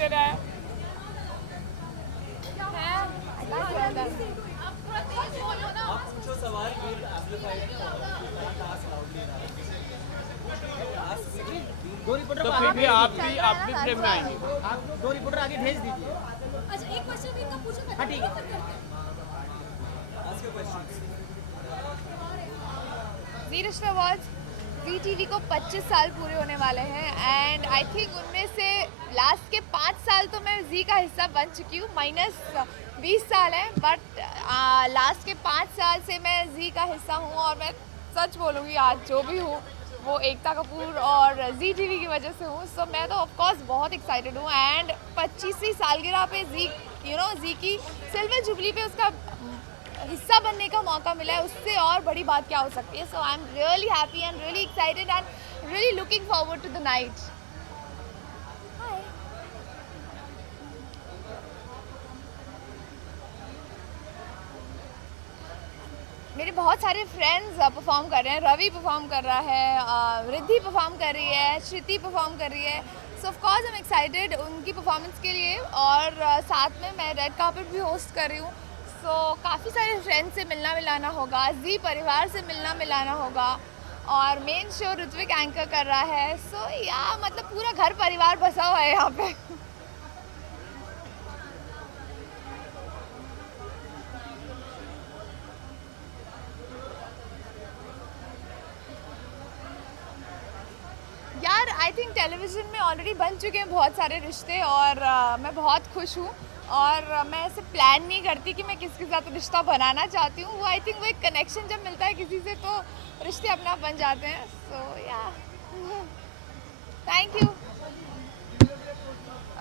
दे रहा है। आप पूछो सवाल फिर एम्पलीफाइड टास्क लाउडली ना दो रिपोर्टर तो को फिर आगे भी आप भेज भी दीजिए। आप भी फ्रेम में आएंगे। आप दो रिपोर्टर आगे भेज दीजिए। अच्छा एक क्वेश्चन भी इनका पूछो। हाँ ठीक है। Ask your questions. Ji Rishtey awards ji TV को 25 साल पूरे होने वाले हैं एंड आई थिंक उनमें से लास्ट के 5 साल तो मैं जी का हिस्सा बन चुकी हूँ, माइनस 20 साल है, बट लास्ट के 5 साल से मैं जी का हिस्सा हूँ और मैं सच बोलूँगी आज जो भी हूँ वो एकता कपूर और जी टीवी की वजह से हूँ। सो मैं तो ऑफकोर्स बहुत एक्साइटेड हूँ एंड 25वीं सालगिरह पे जी जी की सिल्वर जुबली पे उसका हिस्सा बनने का मौका मिला है, उससे और बड़ी बात क्या हो सकती है। So I am really happy and really excited and really looking forward to the night. मेरे बहुत सारे फ्रेंड्स परफॉर्म कर रहे हैं। रवि परफॉर्म कर रहा है, रिद्धि परफॉर्म कर रही है, श्रुति परफॉर्म कर रही है। सो of course I am excited उनकी परफॉर्मेंस के लिए और साथ में मैं रेड कार्पेट भी होस्ट कर रही हूँ। सो काफ़ी सारे फ्रेंड्स से मिलना मिलाना होगा, जी परिवार से मिलना मिलाना होगा और मेन शो ऋत्विक एंकर कर रहा है। सो या मतलब पूरा घर परिवार बसा हुआ है यहाँ पे। यार आई थिंक टेलीविज़न में ऑलरेडी बन चुके हैं बहुत सारे रिश्ते और मैं बहुत खुश हूँ और मैं ऐसे प्लान नहीं करती कि मैं किसके साथ रिश्ता बनाना चाहती हूँ। वो आई थिंक वो एक कनेक्शन जब मिलता है किसी से तो रिश्ते अपना बन जाते हैं। सो या थैंक यू।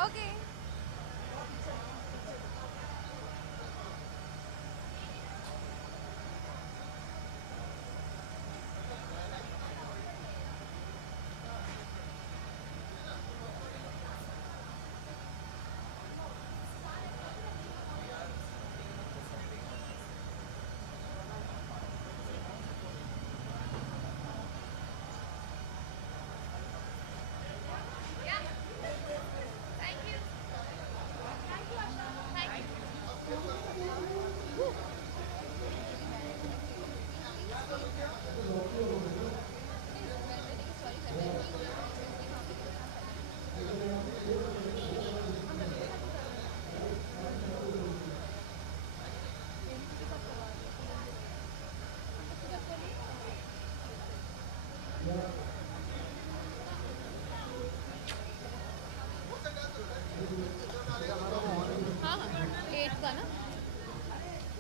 ओके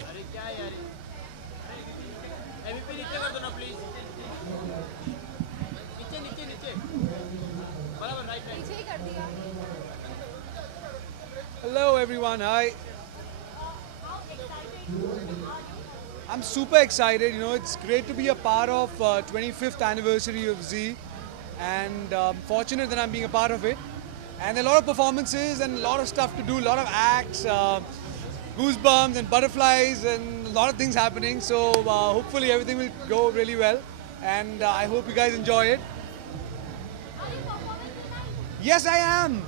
अरे क्या यार, एमवीपी नीचे कर दो ना प्लीज। नीचे नीचे नीचे बराबर, राइट राइट। पीछे ही कर दिया। Hello everyone, hi. I'm super excited, you know, it's great to be a part of 25th anniversary of Z and fortunate that I'm being a part of it. And there are a lot of performances and a lot of stuff to do, a lot of acts, goosebumps and butterflies and a lot of things happening. So hopefully everything will go really well and I hope you guys enjoy it. Yes, I am.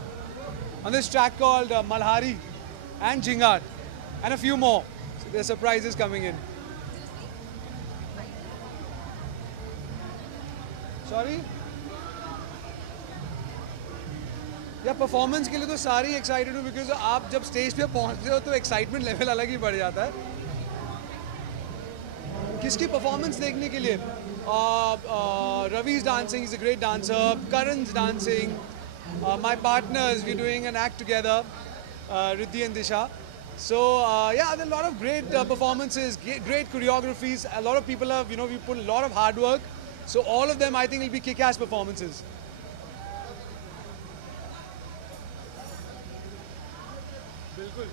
On this track called Malhari and Jhingat and a few more. So there are surprises coming in. Sorry? या performance के लिए तो सारे ही excited हूँ because आप जब stage पे पहुँचते हो तो एक्साइटमेंट लेवल अलग ही बढ़ जाता है। किसकी परफॉर्मेंस देखने के लिए? Ravi is dancing, he's a great dancer. Karan's dancing. My partners, we're doing an act together, Riddhi and Disha. So yeah, there are a lot of great performances, great choreographies. A lot of people have, you know, we put a lot of hard work. So all of them, I think, will be kick-ass performances. बिल्कुल।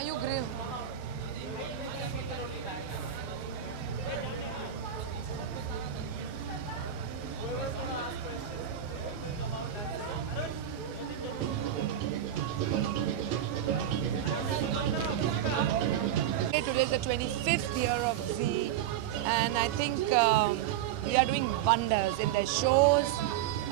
Are you grim? Today is the 25th year of Z, and I think we are doing wonders in their shows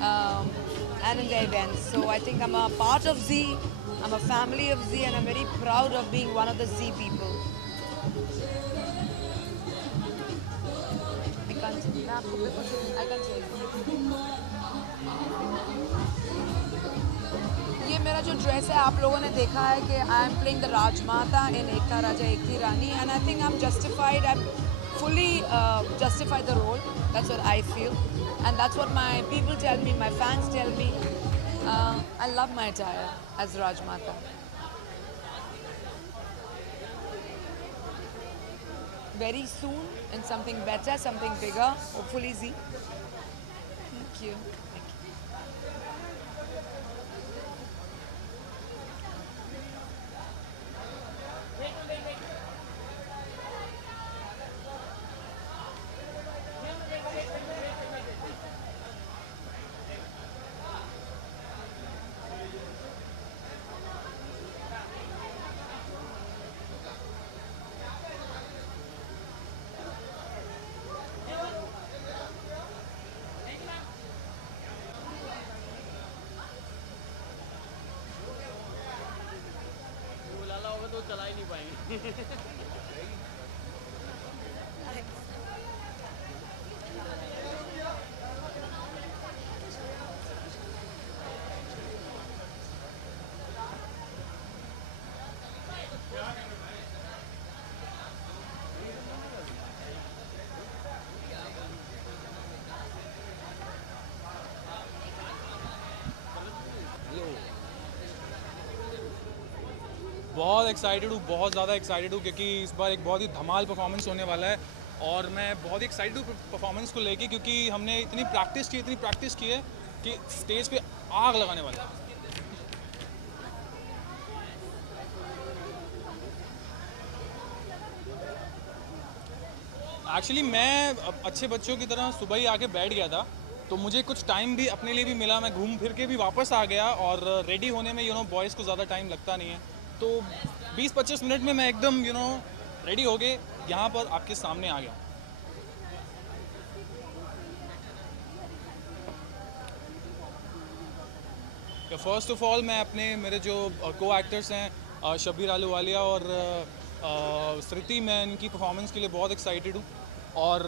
and in their events. So I think I'm a part of Z, I'm a family of Z, and I'm very proud of being one of the Z people. I can't say. ये मेरा जो dress है आप लोगों ने देखा है कि I am playing the Rajmata in Ek Tha Raja Ek Thi Rani and I think I am justified I am fully justify the role. That's what I feel, and that's what my people tell me, my fans tell me. I love my attire as Rajmata. Very soon, in something better, something bigger, hopefully Z. Thank you. बुलाना होगा तो चला ही नहीं पाएंगे. बहुत excited हूँ, बहुत ज़्यादा एक्साइटेड हूँ क्योंकि इस बार एक बहुत ही धमाल परफॉर्मेंस होने वाला है और मैं बहुत ही एक्साइटेड हूँ परफॉर्मेंस को लेके क्योंकि हमने इतनी प्रैक्टिस की है कि स्टेज पे आग लगाने वाला है. एक्चुअली मैं अच्छे बच्चों की तरह सुबह ही आके बैठ गया था तो मुझे कुछ टाइम भी अपने लिए भी मिला, मैं घूम फिर के भी वापस आ गया और रेडी होने में बॉयज़ को ज़्यादा टाइम लगता नहीं है तो 20-25 मिनट में मैं एकदम रेडी हो गए यहाँ पर आपके सामने आ गया. फर्स्ट ऑफ ऑल मैं अपने मेरे जो को एक्टर्स हैं शब्बीर आहलूवालिया और स्मृति, मैं इनकी परफॉर्मेंस के लिए बहुत एक्साइटेड हूँ और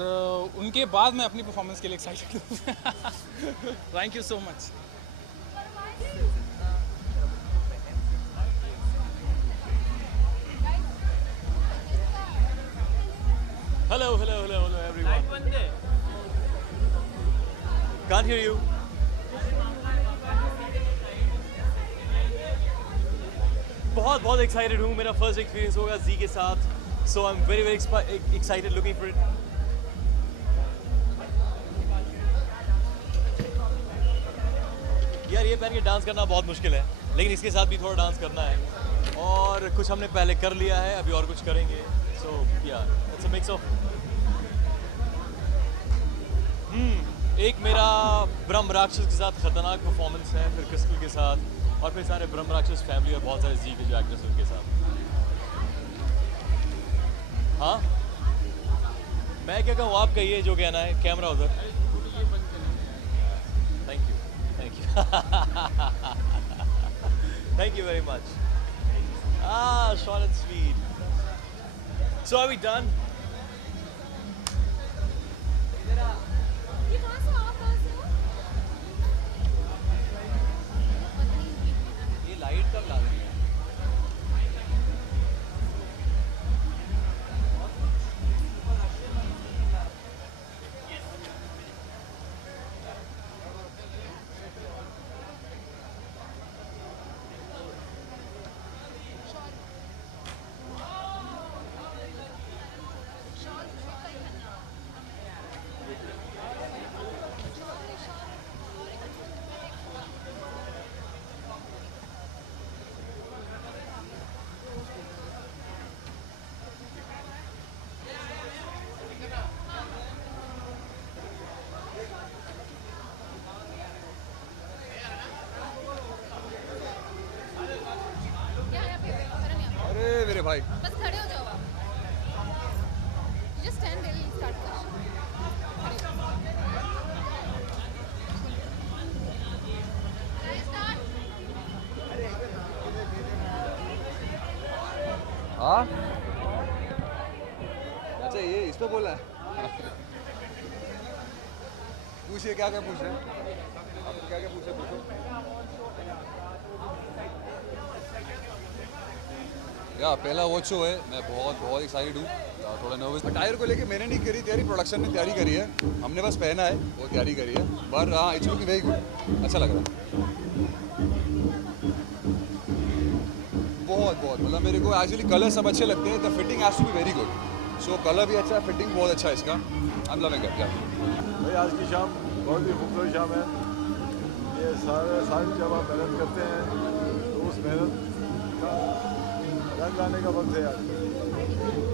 उनके बाद मैं अपनी परफॉर्मेंस के लिए एक्साइटेड हूँ. Thank you so much. Hello everyone. Light बंद है. Can't hear you. बहुत एक्साइटेड हूँ. मेरा फर्स्ट एक्सपीरियंस होगा जी के साथ. So I'm very excited, looking for it. यार ये पहन के डांस करना बहुत मुश्किल है लेकिन इसके साथ भी थोड़ा डांस करना है और कुछ हमने पहले कर लिया है, अभी और कुछ करेंगे. So yeah, it's a mix of एक मेरा ब्रह्म राक्षस के साथ खतरनाक परफॉर्मेंस है, फिर क्रिस्टल के साथ और फिर सारे ब्रह्म राक्षस फैमिली और बहुत सारे जी के जो एक्टर्स उनके साथ. हाँ मैं क्या कहूँ, आप कहिए जो कहना है. कैमरा उधर. Thank you thank you very much. Short and sweet. So are we done? ये कहाँ से आप कहाँ से हो? ये लाइट कब ला रही है? है भाई। बस खड़े हो जाओ आप। Just stand there, will start question. हाँ अच्छा ये इस पे बोला है पूछिए क्या क्या पूछ रहे हैं आप, क्या क्या पूछे पूछो। या पहला वो शो है, मैं बहुत एक्साइटेड हूँ, थोड़ा नर्वस। टायर को लेके मैंने नहीं करी तैयारी, प्रोडक्शन ने तैयारी करी है, हमने बस पहना है, वो तैयारी करी है। पर हाँ इट्स लुकिंग वेरी गुड, अच्छा लग रहा है बहुत मतलब मेरे को एक्चुअली कलर सब अच्छे लगते हैं, the fitting has to be very good. So colour भी अच्छा है, फिटिंग बहुत अच्छा है इसका, आई एम लविंग इट। भाई आज की शाम बहुत ही खूबसूरत शाम है। ये सारी जब आप मेहनत करते हैं तो उस मेहनत का रंग लाने का वक्त है आज।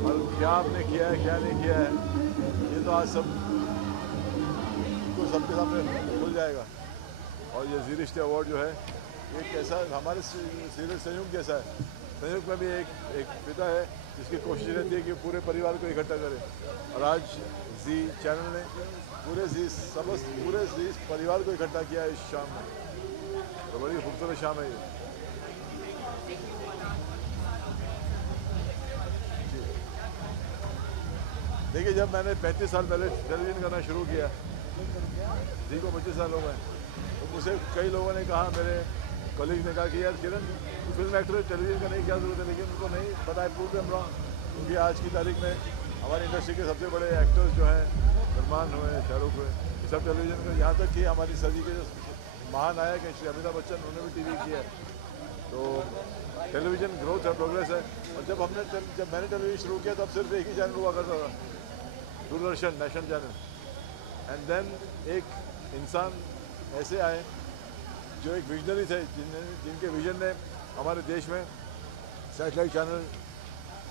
और क्या आपने किया है क्या नहीं किया है ये तो आज सबके सामने खुल जाएगा। और ये जी रिश्ते अवार्ड जो है ये कैसा हमारे सीरियल संयुक्त जैसा है। संयुक्त में भी एक पिता है जिसकी कोशिश रहती है कि पूरे परिवार को इकट्ठा करे, और आज जी चैनल ने पूरे जी परिवार को इकट्ठा किया है इस शाम में। तो बड़ी खूबसूरत शाम है ये। देखिए जब मैंने 35 साल पहले टेलीविज़न करना शुरू किया, जी को 25 साल हो गए, तो मुझसे कई लोगों ने कहा, मेरे कलीग ने कहा कि यार किरण तू फिल्म एक्टर टेलीविज़न का नहीं क्या ज़रूरत है, लेकिन उनको नहीं पता है, प्रूव देम रॉन्ग। क्योंकि आज की तारीख में हमारी इंडस्ट्री के सबसे बड़े एक्टर्स जो हैं, सलमान हुए, शाहरुख हुए, ये सब टेलीविज़न का, यहाँ तक कि हमारी सदी के जो महानायक हैं श्री अमिताभ बच्चन, उन्होंने भी टीवी किया है। तो टेलीविज़न ग्रोथ है, प्रोग्रेस है। और जब मैंने टेलीविज़न शुरू किया तब सिर्फ एक ही चैनल हुआ करता था, Doordarshan national channel. And then एक इंसान ऐसे आए जो एक विजनरी थे, जिनके विजन ने हमारे देश में सैटेलाइट चैनल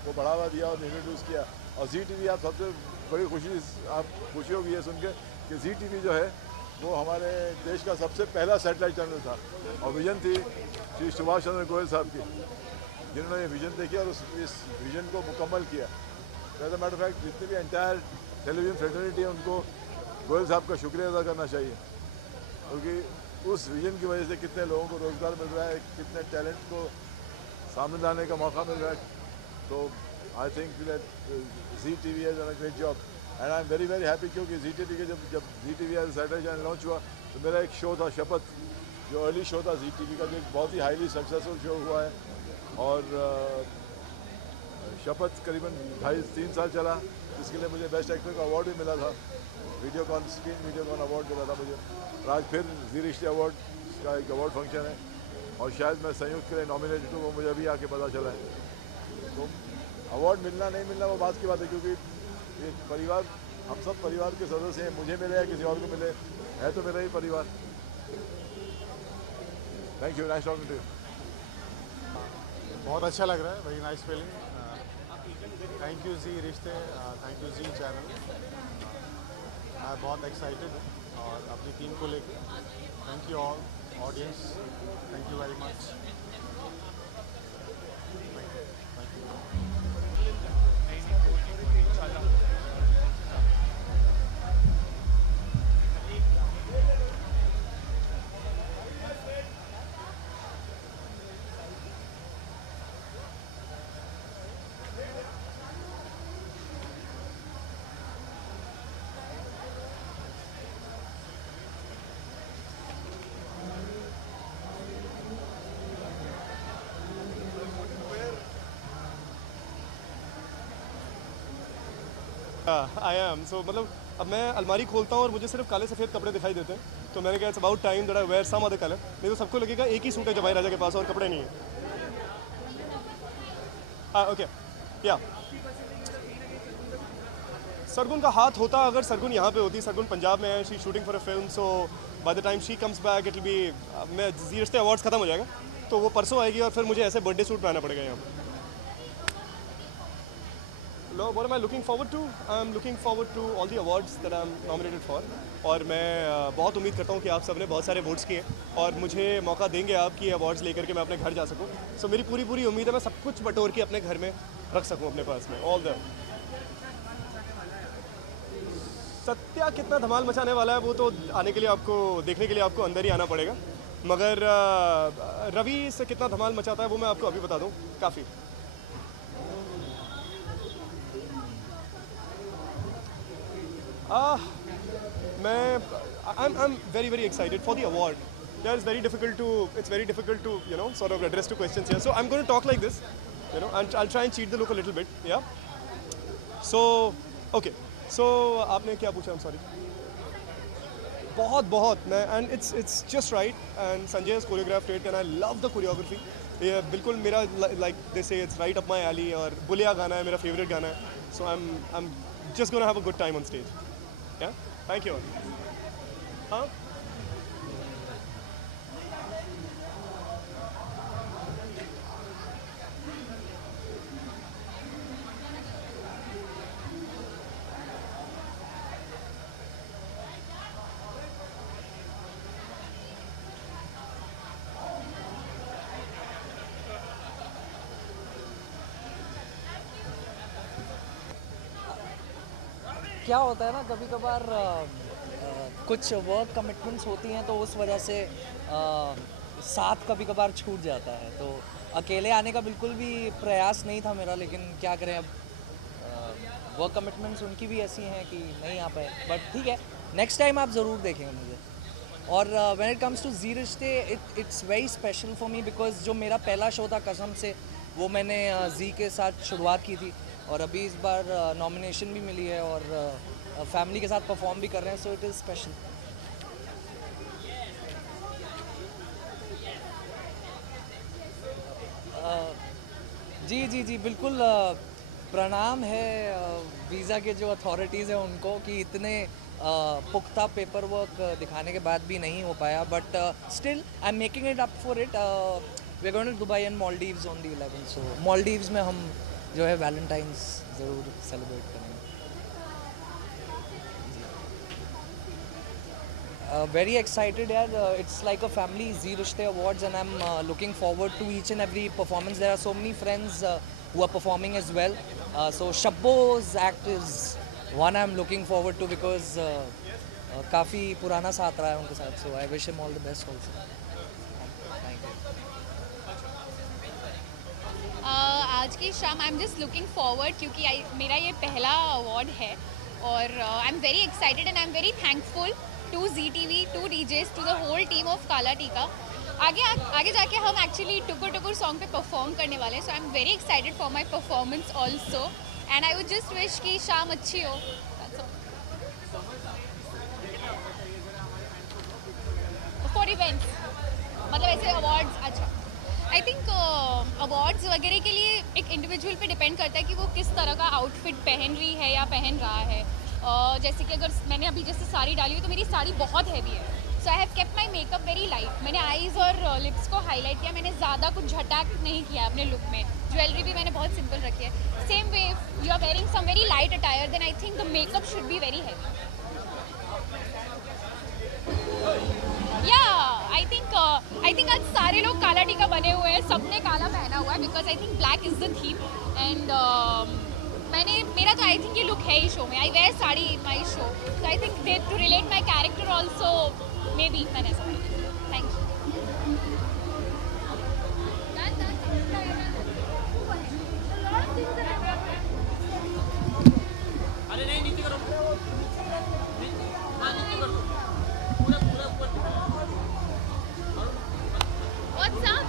को बढ़ावा दिया और इंट्रोड्यूस किया। और जी टीवी, आप सबसे बड़ी खुशी होगी ये सुन के कि जी टीवी जो है वो हमारे देश का सबसे पहला सैटेलाइट चैनल था। और विजन थी श्री सुभाष चंद्र गोयल साहब की, जिन्होंने ये विजन देखी और इस विजन को मुकम्मल किया। As a matter of fact जितनी भी एंटायर टेलीविज़न फ्रेटर्निटी है उनको गोयल साहब का शुक्रिया अदा करना चाहिए, क्योंकि उस विजन की वजह से कितने लोगों को रोज़गार मिल रहा है, कितने टैलेंट को सामने लाने का मौका मिल रहा है। तो I think that G T V has done a great job and I am very happy, क्योंकि जी टी वी के जब G T V satellite channel launch हुआ तो मेरा एक शो था शपथ, जो अर्ली शो था जी टी वी का, जो एक बहुत ही हाईली सक्सेसफुल शो हुआ है। और शपथ करीबन 2.5-3 साल चला, जिसके लिए मुझे बेस्ट एक्टर का अवार्ड भी मिला था, स्क्रीन वीडियोकॉन अवार्ड मिला था मुझे। और आज फिर जी रिश्ते अवार्ड का एक अवार्ड फंक्शन है, और शायद मैं संयुक्त के लिए नॉमिनेटेड हूँ, वो मुझे अभी आके पता चला है। तो अवार्ड मिलना नहीं मिलना वो बात की बात है, क्योंकि ये परिवार, हम सब परिवार के सदस्य हैं, मुझे मिले या किसी और को मिले, है तो मेरा ही परिवार। Thank you, nice talking to you. बहुत अच्छा लग रहा है, very nice feeling. Thank you Zee Rishtey, thank you ji channel. मैं बहुत एक्साइटेड हूँ और अपनी टीम को लेकर। Thank you all audience, thank you very much. I am सो मतलब अब मैं अलमारी खोलता हूँ और मुझे सिर्फ काले सफ़ेद कपड़े दिखाई देते हैं, तो मैंने कहा it's about time that I wear some other colour. नहीं तो सबको लगेगा एक ही सूट है जवाई राजा के पास और कपड़े नहीं है। ओके या सरगुन का हाथ होता, अगर सरगुन यहाँ पे होती, सरगुन पंजाब में है, she shooting for a film, so by the time she comes back it will be, मैं जी रिश्ते अवार्ड्स खत्म हो जाएगा तो वो परसों आएगी और फिर मुझे ऐसे बर्थडे सूट पहनना पड़ेगा यहाँ पर। what am I looking forward to? I'm looking forward to all the awards that I'm nominated for. और मैं बहुत उम्मीद करता हूँ कि आप सबने बहुत सारे वोट्स किए और मुझे मौका देंगे आप कि अवार्ड्स लेकर के मैं अपने घर जा सकूँ. सो मेरी पूरी उम्मीद है मैं सब कुछ बटोर के अपने घर में रख सकूँ अपने पास में. ऑल द सत्या कितना धमाल मचाने वाला है वो तो आने के लिए आपको देखने के लिए आपको अंदर ही आना पड़ेगा. मगर रवि से कितना धमाल मचाता है वो मैं आपको अभी बता दूँ. काफ़ी I'm very excited for the award. Yeah, it's very difficult to sort of address two questions here. So I'm going to talk like this, and I'll try and cheat the look a little bit. Yeah. So okay. So आपने क्या पूछा? I'm sorry. बहुत मैं and it's just right and Sanjay has choreographed it and I love the choreography. ये बिल्कुल मेरा like they say it's right up my alley और बुलिया गाना है मेरा favorite गाना है. So I'm just gonna have a good time on stage. Yeah. Thank you. हाँ. क्या होता है ना कभी कभार कुछ वर्क कमिटमेंट्स होती हैं तो उस वजह से साथ कभी कभार छूट जाता है. तो अकेले आने का बिल्कुल भी प्रयास नहीं था मेरा, लेकिन क्या करें अब वर्क कमिटमेंट्स उनकी भी ऐसी हैं कि नहीं आ पाए. बट ठीक है, नेक्स्ट टाइम आप ज़रूर देखेंगे मुझे. और व्हेन इट कम्स टू जी रिश्ते it's very special for me because जो मेरा पहला शो था कसम से वो मैंने जी के साथ शुरुआत की थी और अभी इस बार नॉमिनेशन भी मिली है और फैमिली के साथ परफॉर्म भी कर रहे हैं. So it is special. जी बिल्कुल. प्रणाम है वीज़ा के जो अथॉरिटीज़ हैं उनको कि इतने पुख्ता पेपर वर्क दिखाने के बाद भी नहीं हो पाया. But still I am making it up for it. We are going to Dubai and Maldives on the 11th. सो मालदीव्स में हम जो है वैलेंटाइंस ज़रूर सेलिब्रेट करेंगे. Very excited यार. It's like a family, Zee Rishte Awards, and I'm looking forward to each and every performance. There are so many friends who are performing as well. So Shabbo's act is one I'm looking forward to because काफ़ी पुराना साथ रहा है उनके साथ. So I wish him all the best also. Thank you. आज की शाम I am just looking forward क्योंकि मेरा ये पहला अवार्ड है और I am very excited and I am very thankful to Zee T to DJs, to the whole team of Kaala Teeka. आगे जाके हम एक्चुअली टुकुर टुकुर सॉन्ग पे परफॉर्म करने वाले हैं. So I am very excited for my performance also and I would just wish कि शाम अच्छी हो. फॉर इवेंट्स मतलब ऐसे अवार्ड्स. अच्छा, आई थिंक अवार्ड्स वगैरह के लिए एक इंडिविजुअल पे डिपेंड करता है कि वो किस तरह का आउटफिट पहन रही है या पहन रहा है. जैसे कि अगर मैंने अभी जैसे साड़ी डाली हुई तो मेरी साड़ी बहुत हैवी है. So I have kept my makeup very light. मैंने आईज़ और लिप्स को हाईलाइट किया. मैंने ज़्यादा कुछ झटाक नहीं किया अपने लुक में. ज्वेलरी भी मैंने बहुत सिंपल रखी है. Same way you are wearing some very light attire then I think the makeup should be very heavy. या आई थिंक आज सारे लोग काला टीका बने हुए हैं. सबने काला पहना हुआ है because I think black is the theme. And मेरा तो आई थिंक ये लुक है ही शो में. I wear sari in my show. So I think they to relate my character also maybe मैंने ऐसा. Thank you. अरे नहीं नीचे करो. हाँ नीचे कर दो. पूरा ऊपर. What's up?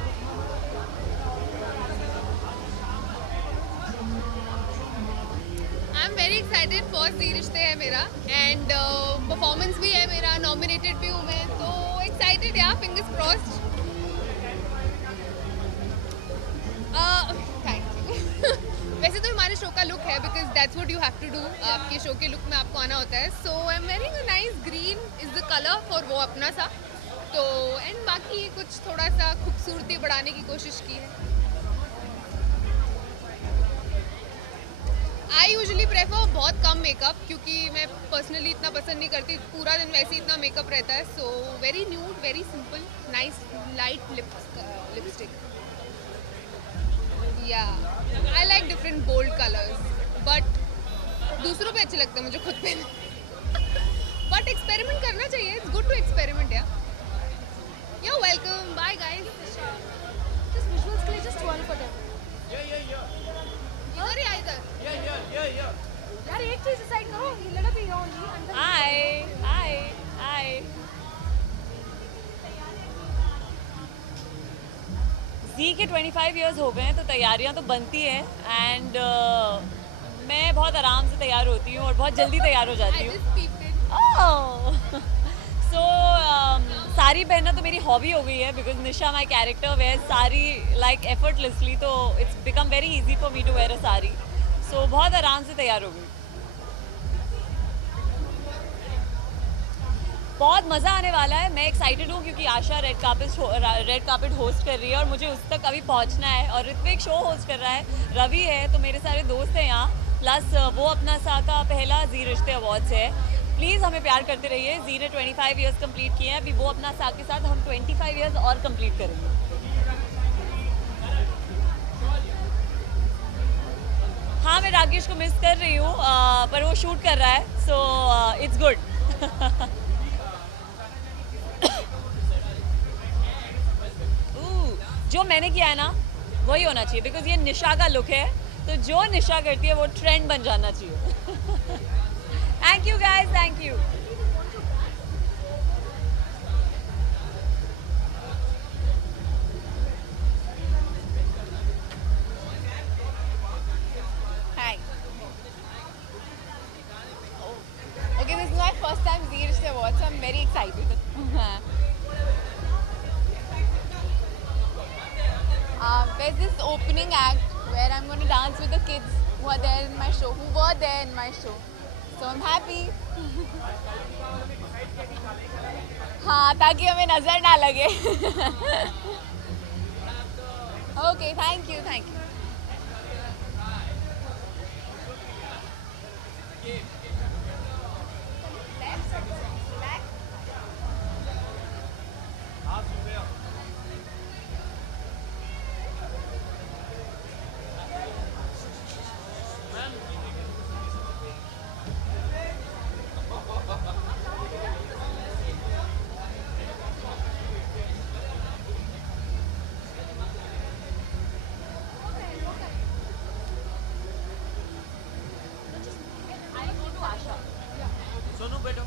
I am very excited for जी रिश्ते है मेरा एंड परफॉर्मेंस भी है मेरा. नॉमिनेटेड भी हूँ मैं तो एक्साइटेड या फिंगर्स क्रॉस्ड. Thank you. वैसे तो हमारे शो का लुक है because that's what you have to do. आपके शो के लुक में आपको आना होता है. So I am wearing a nice green is the colour for वो अपना सा. तो एंड बाकी कुछ थोड़ा सा खूबसूरती बढ़ाने की कोशिश की है. आई यूजुअली प्रेफर बहुत कम मेकअप क्योंकि मैं पर्सनली इतना पसंद नहीं करती, पूरा दिन वैसे ही इतना मेकअप रहता है. So very nude, very simple, nice light lipstick. या I like different bold colours, but दूसरों पे अच्छे लगते हैं, मुझे खुद पे बट एक्सपेरिमेंट करना चाहिए. It's good to experiment. या You're welcome. Bye guys. Just visuals के लिए just one for them. इधर ही इधर. यार एक चीज डिसाइड करो. ये लड़ा भी है only. हाय जी के 25 इयर्स हो गए हैं, तो तैयारियां तो बनती हैं. एंड मैं बहुत आराम से तैयार होती हूँ और बहुत जल्दी तैयार हो जाती हूँ. सो साड़ी पहनना तो मेरी हॉबी हो गई है, because Nisha my character wear sari like effortlessly, तो it's become very easy for me to wear a sari. So बहुत आराम से तैयार हो गई. बहुत मज़ा आने वाला है. मैं एक्साइटेड हूँ क्योंकि आशा रेड कार्पेट होस्ट कर रही है और मुझे उस तक अभी पहुँचना है. और ऋत्विक शो होस्ट कर रहा है, रवि है, तो मेरे सारे दोस्त हैं यहाँ. प्लस वो अपना सा का पहला जी रिश्ते अवार्ड्स है. प्लीज़ हमें प्यार करते रहिए. जी ने 25 इयर्स कंप्लीट किए हैं, अभी वो अपना सा के साथ हम 25 इयर्स और कंप्लीट करेंगे. हाँ, मैं राकेश को मिस कर रही हूँ, पर वो शूट कर रहा है, सो इट्स गुड. जो मैंने किया है ना वही होना चाहिए, बिकॉज ये निशा का लुक है, तो जो निशा करती है वो ट्रेंड बन जाना चाहिए. Thank you guys, thank you. Hi. Okay, this is my first time Zee Rishte Awards, so I'm very excited. There's this opening act where I'm going to dance with the kids who were there in my show. So I'm happy. हाँ, ताकि हमें नजर ना लगे. Okay, thank you. Sonu बैठो.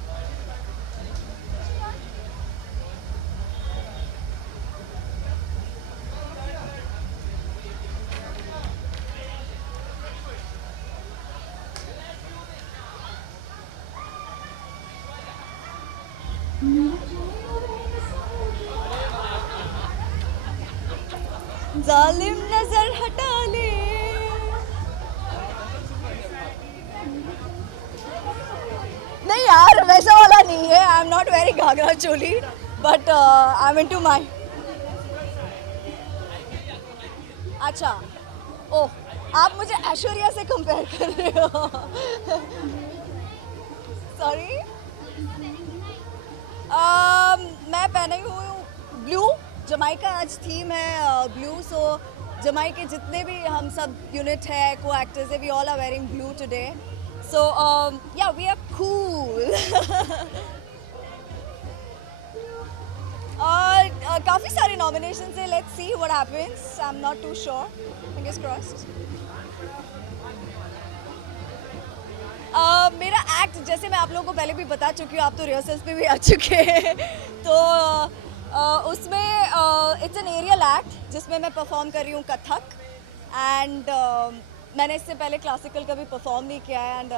जालिम नजर हटा ले. नहीं यार, वैसा वाला नहीं है. I am not very ghagra choli, but I am into my. अच्छा, ओह, आप मुझे ऐश्वर्या से कंपेयर कर रहे हो. सॉरी. मैं पहनी हूँ ब्लू. जमाइका आज थीम है ब्लू, सो जमाई के जितने भी हम सब यूनिट है, को एक्टर्स है, we all are wearing blue today. So yeah, we are cool. और काफ़ी सारे nominations हैं. Let's see what happens. I'm not too sure. Fingers crossed. मेरा एक्ट जैसे मैं आप लोगों को पहले भी बता चुकी हूँ, आप तो रिहर्सल्स पे भी आ चुके हैं. तो उसमें इट्स एन एरियल एक्ट जिसमें मैं परफॉर्म कर रही हूँ कथक. एंड मैंने इससे पहले क्लासिकल कभी परफॉर्म नहीं किया है. एंड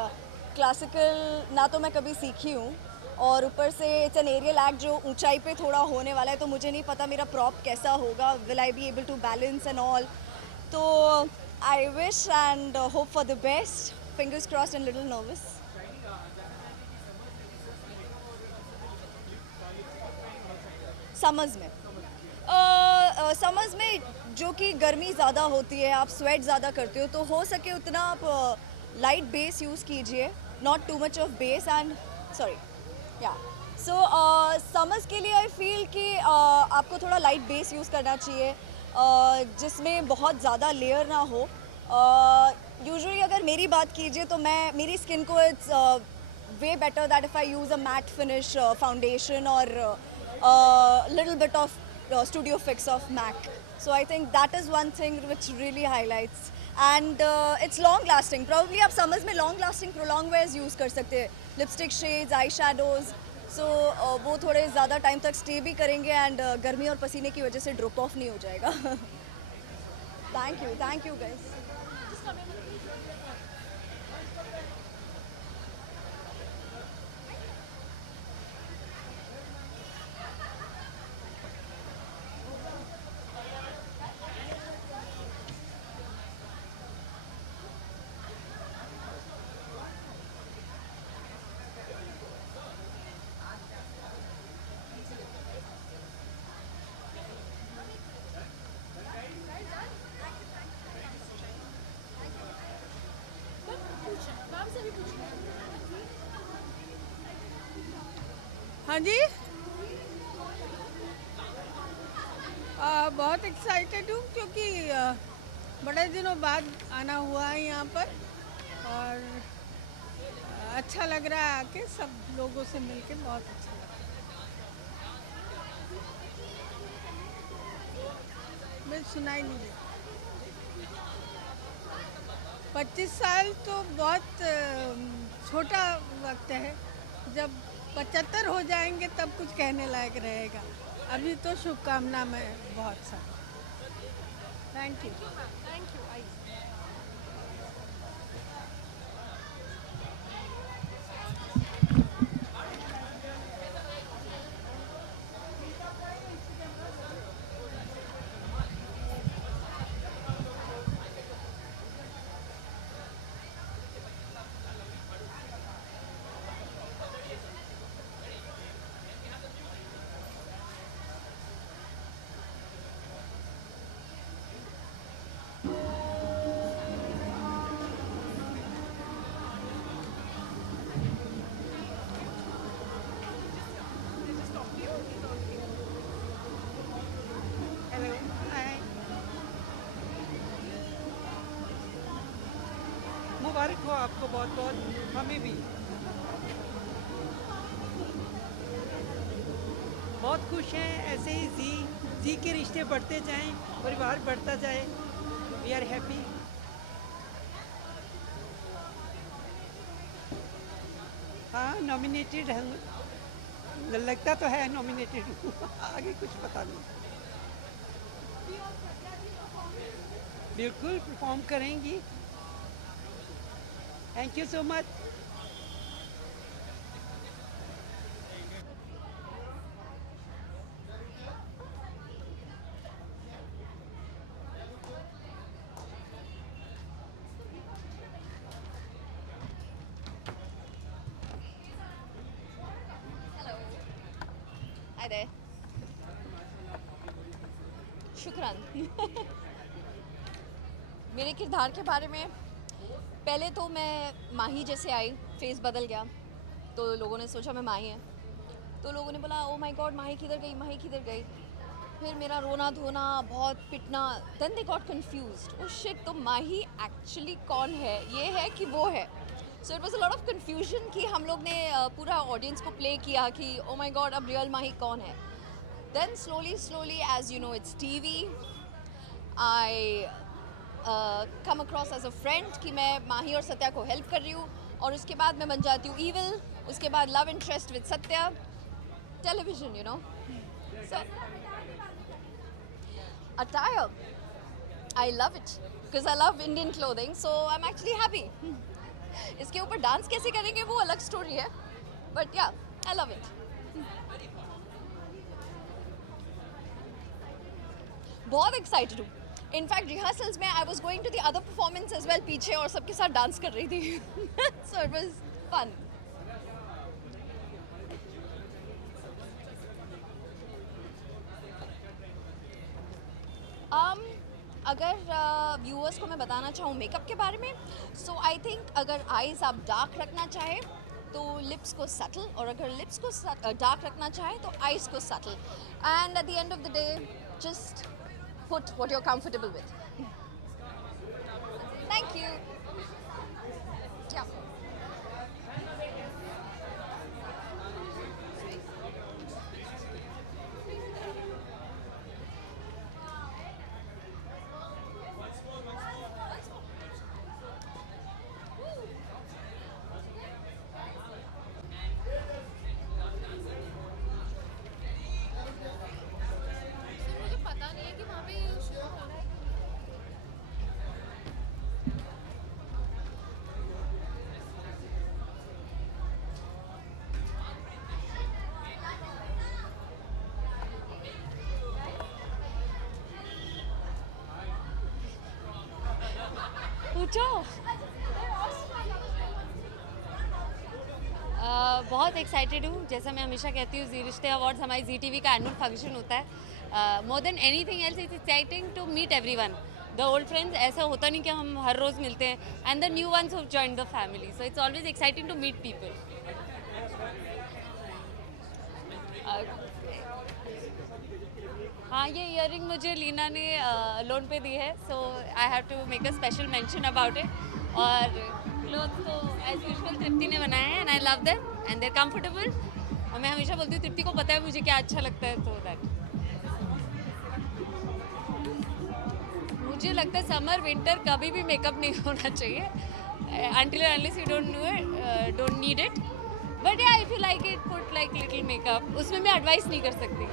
क्लासिकल ना तो मैं कभी सीखी हूँ, और ऊपर से इट्स एन एरियल एक्ट जो ऊंचाई पे थोड़ा होने वाला है, तो मुझे नहीं पता मेरा प्रॉप कैसा होगा. Will I be able to balance and all. तो I wish and hope for the best. Fingers crossed and little nervous. Summers में जो कि गर्मी ज़्यादा होती है, आप स्वेट ज़्यादा करते हो, तो हो सके उतना आप लाइट बेस यूज़ कीजिए, not too much of base and sorry या सो समर्स के लिए आई फील कि आपको थोड़ा लाइट बेस यूज़ करना चाहिए जिसमें बहुत ज़्यादा लेयर ना हो. यूजुअली अगर मेरी बात कीजिए तो मेरी स्किन को it's way better that if I use a matte finish foundation और little bit of Studio Fix of MAC. So I think that is one thing which really highlights. And it's long lasting. Probably आप summers में long lasting prolong wears use कर सकते हैं. Lipstick shades, eye shadows. So वो थोड़े ज़्यादा time तक stay भी करेंगे and गर्मी और पसीने की वजह से drop off नहीं हो जाएगा. Thank you guys. हाँ जी, बहुत एक्साइटेड हूँ क्योंकि बड़े दिनों बाद आना हुआ है यहाँ पर और अच्छा लग रहा है आके सब लोगों से मिलके बहुत अच्छा लग रहा है. मैं सुनाई नहीं देती. 25 साल तो बहुत छोटा वक्त है. जब 75 हो जाएंगे तब कुछ कहने लायक रहेगा. अभी तो शुभकामना में बहुत सारी. Thank you. मुबारक हो आपको बहुत बहुत. हमें भी बहुत खुश हैं. ऐसे ही जी के रिश्ते बढ़ते जाएं, परिवार बढ़ता जाए. We are happy. हाँ, नॉमिनेटेड है. लगता तो है नॉमिनेटेड हूँ. आगे कुछ पता नहीं. बिल्कुल परफॉर्म करेंगी. Thank you so much. Hi there. शुक्रान. मेरे किरदार के बारे में पहले तो मैं माही जैसे आई, फेस बदल गया तो लोगों ने सोचा मैं माही है. तो लोगों ने बोला ओ माय गॉड माही किधर गई, माही किधर गई. फिर मेरा रोना धोना, बहुत पिटना. Then they got confused. Oh shit, तो माही एक्चुअली कौन है? ये है कि वो है? So it was a lot of confusion कि हम लोग ने पूरा ऑडियंस को प्ले किया कि ओ माय गॉड अब रियल माही कौन है. Then slowly as you know it's TV, I come across as a friend कि मैं माही और सत्या को हेल्प कर रही हूँ और उसके बाद मैं बन जाती हूँ ईविल. उसके बाद love interest with Satya. Television, you know. So attire, I love it because I love Indian clothing, so I'm actually happy. इसके ऊपर डांस कैसे करेंगे वो अलग स्टोरी है, but yeah, I love it. बहुत excited हूँ. In fact, rehearsals में I was going to the other performance as well पीछे और सबके साथ डांस कर रही थी. So it was fun. अगर व्यूअर्स को मैं बताना चाहूँ मेकअप के बारे में, सो आई थिंक अगर आईज आप डार्क रखना चाहे तो लिप्स को सटल, और अगर लिप्स को डार्क रखना चाहे तो आईज को subtle, and at the end of the day just put what you are comfortable with. Thank you. बहुत एक्साइटेड हूँ. जैसा मैं हमेशा कहती हूँ, जी रिश्ते अवार्ड्स हमारी जी टीवी का एनुअल फंक्शन होता है. More than anything else it's exciting to meet everyone, the old friends. ऐसा होता नहीं कि हम हर रोज़ मिलते हैं, and the new ones who join the family. So it's always exciting to meet people. हाँ, ये ईयरिंग मुझे लीना ने लोन पे दी है, so I have to make a special mention about it. और क्लोथ तो एज यूजुअल तृप्ति ने बनाए हैं, and I love them and they are comfortable. और मैं हमेशा बोलती हूँ तृप्ति को पता है मुझे क्या अच्छा लगता है, तो दैट. मुझे लगता है समर विंटर कभी भी मेकअप नहीं होना चाहिए, until and unless you don't need it. But yeah, if you like it, put like little makeup. उसमें मैं एडवाइस नहीं कर सकती.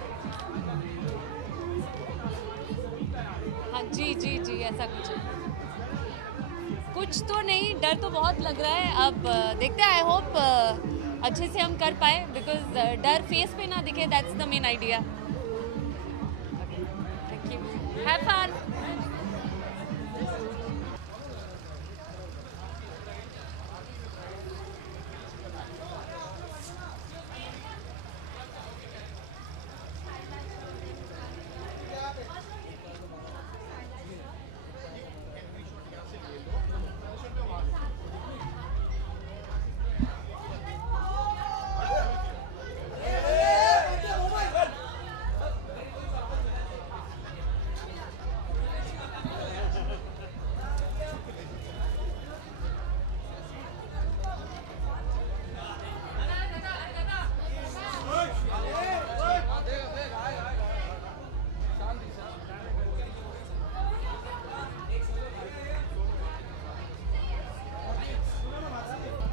हाँ जी जी जी, ऐसा कुछ तो नहीं. डर तो बहुत लग रहा है. अब देखते हैं. आई होप अच्छे से हम कर पाए, बिकॉज डर फेस पे ना दिखे, that's the main idea. Thank you. Have fun.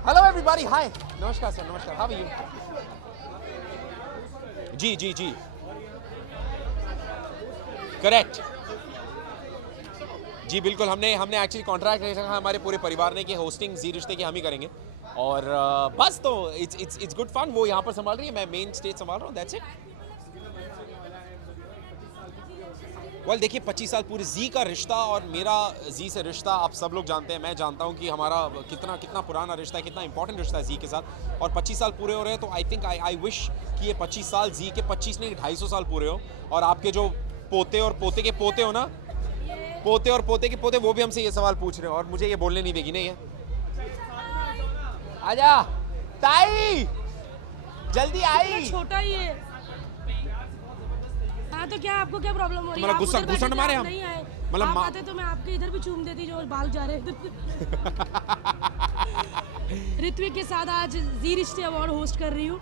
Hello everybody, hi. नमस्कार सर, नमस्कार. How are you? जी जी जी. करेक्ट. जी बिल्कुल. हमने एक्चुअली कॉन्ट्रैक्ट रखा हमारे पूरे परिवार ने कि होस्टिंग जी रिश्ते की हम ही करेंगे. और बस तो इट्स गुड फन. वो यहाँ पर संभाल रही है, मैं मेन स्टेज संभाल रहा हूँ. That's it. वेल देखिए, 25 साल पूरे जी का रिश्ता और मेरा जी से रिश्ता आप सब लोग जानते हैं, मैं जानता हूँ कि हमारा कितना पुराना रिश्ता है, कितना इंपॉर्टेंट रिश्ता है जी के साथ. और 25 साल पूरे हो रहे हैं, तो आई थिंक आई विश कि ये 25 साल जी के 25 नहीं 250 साल पूरे हो. और आपके जो पोते और पोते के पोते हो ना, पोते और पोते के पोते, वो भी हमसे ये सवाल पूछ रहे हो और मुझे ये बोलने नहीं देगी. नहीं है, आजा ताई, जल्दी आई. छोटा ही है. हाँ तो क्या आपको क्या प्रॉब्लम हो रही है? मतलब गुस्सा घुसट मारे हम. नहीं आए. मतलब आप आते तो मैं आपके इधर भी चूम देती जो बाल जा रहे थे. ऋत्विक के साथ आज जी रिश्ते अवार्ड होस्ट कर रही हूँ.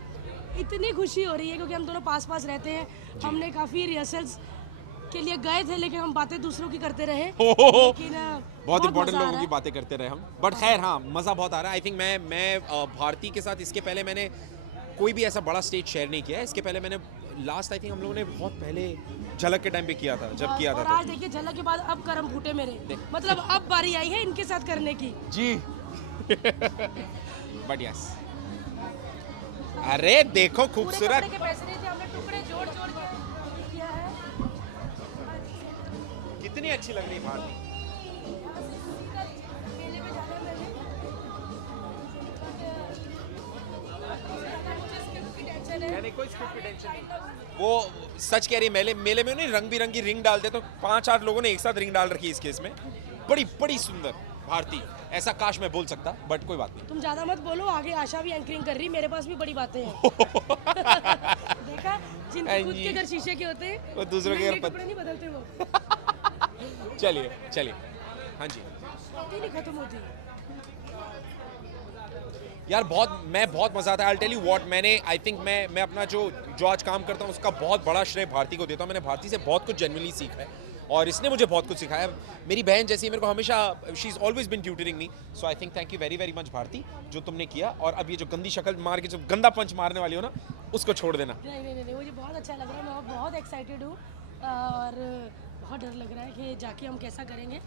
इतनी खुशी हो रही है क्योंकि हम दोनों पास पास रहते हैं. हमने काफ़ी रिहर्सल्स के लिए गए थे, लेकिन हम बातें दूसरों की करते रहे. लेकिन बहुत इंपॉर्टेंट लोगों की बातें करते रहे हम. बट खैर हाँ, मज़ा बहुत आ रहा है. आई थिंक मैं भारती के साथ इसके पहले मैंने कोई भी ऐसा बड़ा स्टेज शेयर नहीं किया है. इसके पहले मैंने लास्ट आई थिंक हम लोगों ने बहुत पहले झलक के टाइम पे किया था, जब किया था. और आज देखिए झलक के बाद अब करम फूटे मेरे. मतलब अब बारी आई है इनके साथ करने की. जी. But yes. अरे देखो खूबसूरत. के पैसे नहीं थे, हमने टुकड़े जोड़ जोड़ के किया है. कितनी अच्छी लग रही है भारती. टेंशन है। नहीं कोई स्क्रिप्ट की टेंशन नहीं। वो सच कह रही है, मेले में नहीं रंग बिरंगी रिंग डालते तो 5-8 लोगों ने एक साथ रिंग डाल रखी है इस केस में। बड़ी सुंदर भारती, ऐसा काश मैं बोल सकता, बट कोई बात नहीं। तुम ज्यादा मत बोलो, आगे आशा भी एंकरिंग कर रही, मेरे पास भी बड़ी बातें हैं। देखा, जिनके खुद के घर शीशे के होते हैं वो दूसरों के घर कपड़े नहीं बदलते वो। चलिए हाँ जी। बातें नहीं खत्म होती यार बहुत मजा आता है। आई टेल यू व्हाट, मैंने आई थिंक मैं अपना जो आज काम करता हूँ उसका बहुत बड़ा श्रेय भारती को देता हूँ। मैंने भारती से बहुत कुछ जेन्युइनली सीखा है और इसने मुझे बहुत कुछ सिखाया। मेरी बहन जैसी मेरे को हमेशा, she is always been tutoring me, so I think thank you very much Bharti, जो तुमने किया। और अब ये जो गंदी शक्ल मार के जो गंदा पंच मारने वाली हो ना, उसको छोड़ देना। नहीं, मुझे बहुत अच्छा लग रहा है, मैं बहुत एक्साइटेड हूँ और बहुत डर लग रहा है कि जाके हम कैसा करेंगे,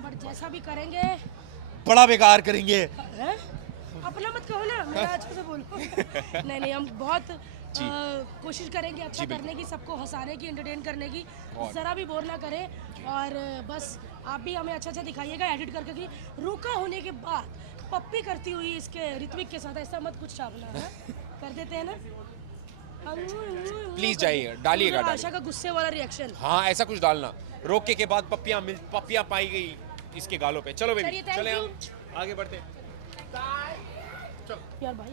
बट जैसा भी करेंगे बड़ा बेकार करेंगे। है? अपना मत कहो ना, मेरा अच्छे से बोलो। नहीं, हम बहुत कोशिश करेंगे अच्छा करने की, सबको हंसाने की, एंटरटेन करने की, ज़रा भी बोर ना करें। और बस आप भी हमें अच्छा दिखाइएगा एडिट करके कि रोका होने के बाद पप्पी करती हुई इसके ऋत्विक के साथ ऐसा मत कुछ छापना है। कर देते हैं ना, प्लीज जाइए, डालिएगा आशा का गुस्से वाला रिएक्शन। हाँ ऐसा कुछ डालना, रोके के बाद पप्पियाँ पाई गई इसके गालों पे। चलो बेबी, चले हम आगे बढ़ते हैं। यार भाई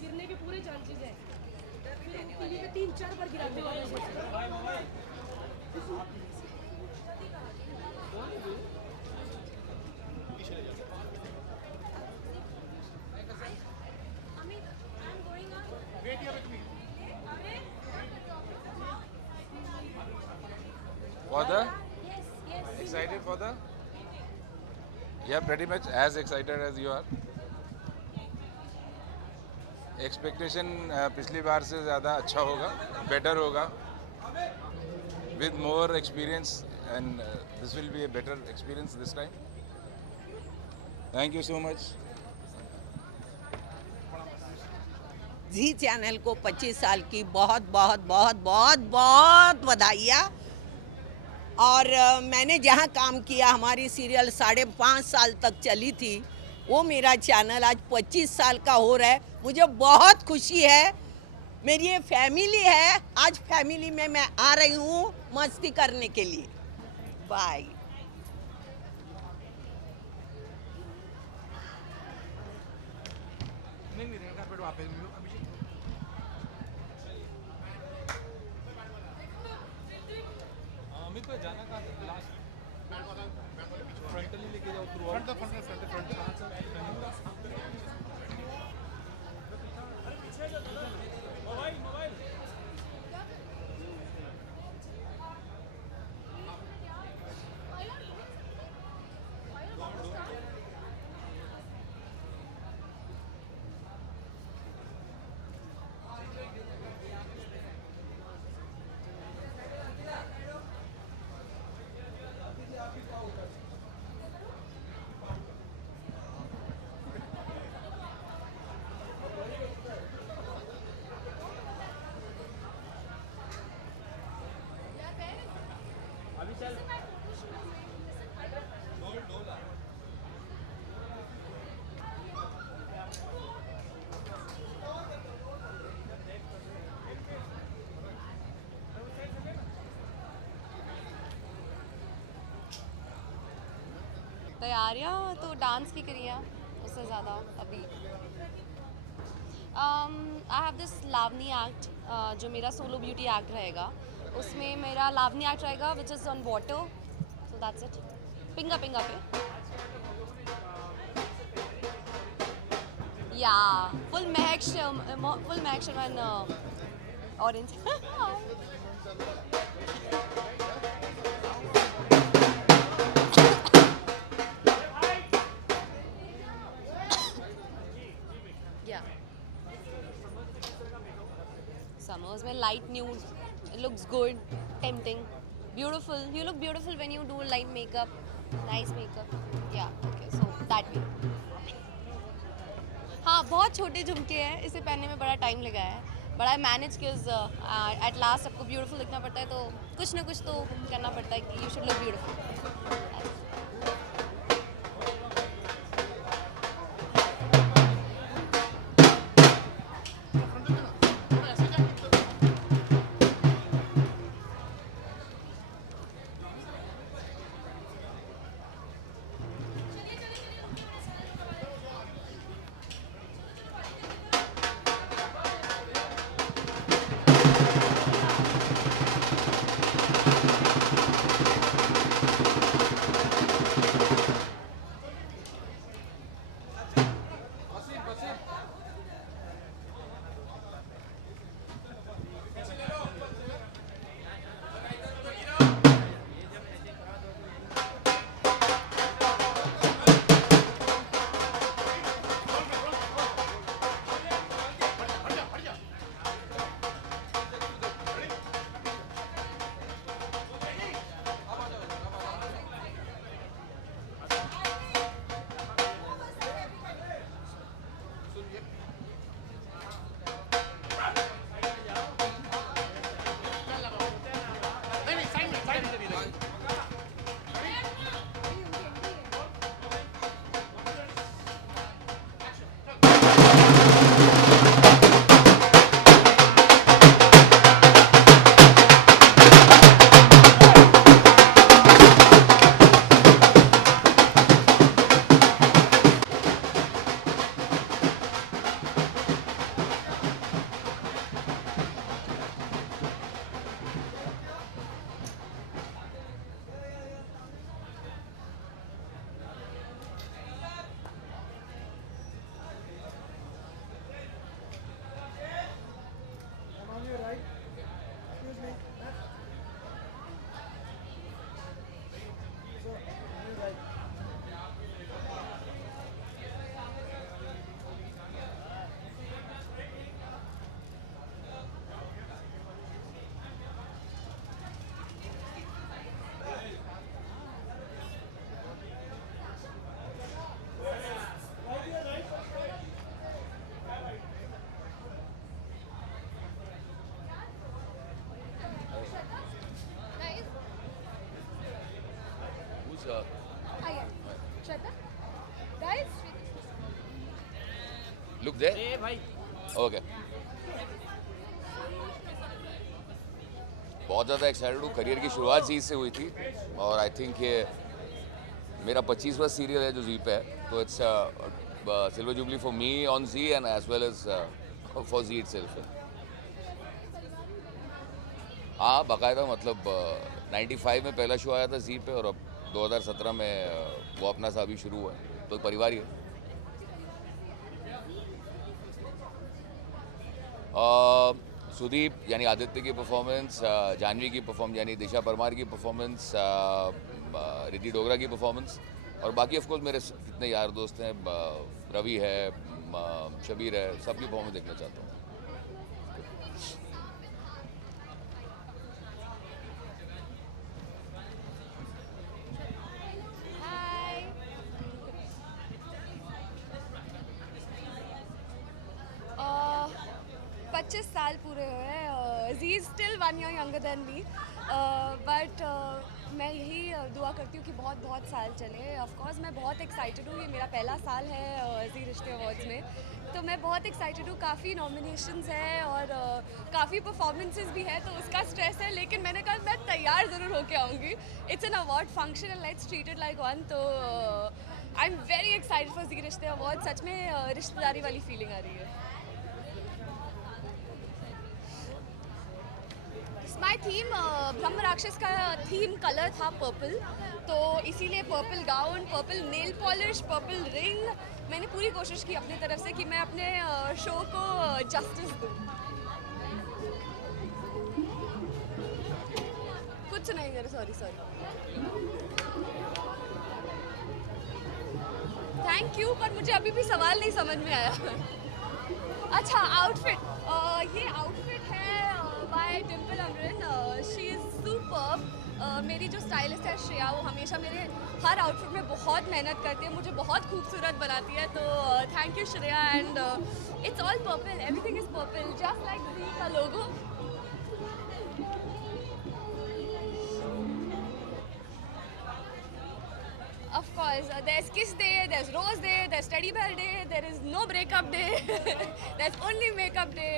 गिरने के पूरे चांसेस है, टीवी पे 3-4 बार गिराते हुए। For the? Excited for the? Yeah, pretty much as excited as you are. Expectation पिछली बार से ज़्यादा अच्छा होगा, better होगा. With more experience and this will be a better experience this time. Thank you so much. Zee channel को 25 साल की बहुत बधाइयाँ। और मैंने जहाँ काम किया, हमारी सीरियल 5.5 साल तक चली थी, वो मेरा चैनल आज 25 साल का हो रहा है। मुझे बहुत खुशी है। मेरी ये फैमिली है, आज फैमिली में मैं आ रही हूँ मस्ती करने के लिए। बाय। अमित को जाना कहाँ से? लास्ट फ्रंटली लेके जाओ थ्रू आउट। मोबाइल तैयारियाँ तो डांस की करी है, उससे ज़्यादा अभी I have this Lavani act जो मेरा सोलो ब्यूटी एक्ट रहेगा, उसमें मेरा लावनी एक्ट रहेगा which is on water, so that's it. Pinga पे yeah full Mahek Sharma and orange. Summers में light nude, it looks good, tempting, beautiful. You look beautiful when you do light makeup, nice makeup. Yeah, okay, so that way. हाँ, बहुत छोटे झुमके हैं, इसे पहनने में बड़ा टाइम लगा है, but I manage because at last सबको beautiful दिखना पड़ता है, तो कुछ ना कुछ तो करना पड़ता है कि you should look beautiful. Look they okay बहुत ज़्यादा एक्साइटेड हूँ। करियर की शुरुआत जी से हुई थी और आई थिंक ये मेरा 25वां सीरियल है जो जी पे है, तो it's silver jubilee for me on Zee and as well as for Zee itself. हाँ बाकायदा मतलब 95 में पहला शो आया था जी पे और अब 2017 में वो अपना सा अभी शुरू हुआ है, तो परिवार ही है। सुदीप यानी आदित्य की परफॉर्मेंस, जानवी की परफॉर्मेंस यानी दिशा परमार की परफॉर्मेंस, रिद्धि डोगरा की परफॉर्मेंस और बाकी ऑफ कोर्स मेरे कितने यार दोस्त हैं, रवि है, शबीर है, सबकी परफॉर्मेंस देखना चाहता हूँ। हाय 25 साल पूरे हुए। Zee is still 1 year younger than me, but मैं यही दुआ करती हूँ कि बहुत बहुत साल चले। ऑफ कोर्स मैं बहुत एक्साइटेड हूँ, ये मेरा पहला साल है जी रिश्ते अवार्ड्स में, तो मैं बहुत एक्साइटेड हूँ। काफ़ी नॉमिनेशंस हैं और काफ़ी परफॉर्मेंसेस भी है, तो उसका स्ट्रेस है, लेकिन मैंने कहा मैं तैयार ज़रूर होके आऊँगी। It's an award function and let's treat it like one. तो I am very excited for ji Rishtey award. सच में रिश्तेदारी वाली फीलिंग आ रही है। माई थीम ब्रह्म राक्षस का थीम कलर था पर्पल, तो इसीलिए purple gown, purple nail polish, purple ring. मैंने पूरी कोशिश की अपनी तरफ से कि मैं अपने शो को जस्टिस दूँ। कुछ नहीं करे, सॉरी। थैंक यू, पर मुझे अभी भी सवाल नहीं समझ में आया। अच्छा आउटफिट, ये आउटफिट है by Dimple Amrin. She is superb. मेरी जो स्टाइलिस्ट है श्रेया, वो हमेशा मेरे हर आउटफिट में बहुत मेहनत करती है, मुझे बहुत खूबसूरत बनाती है, तो thank you Shreya. And it's all purple, everything is purple, just like Zee का logo. Of course, there's kiss day, there's rose day, there's teddy bear day, there is no breakup day, there's only makeup day.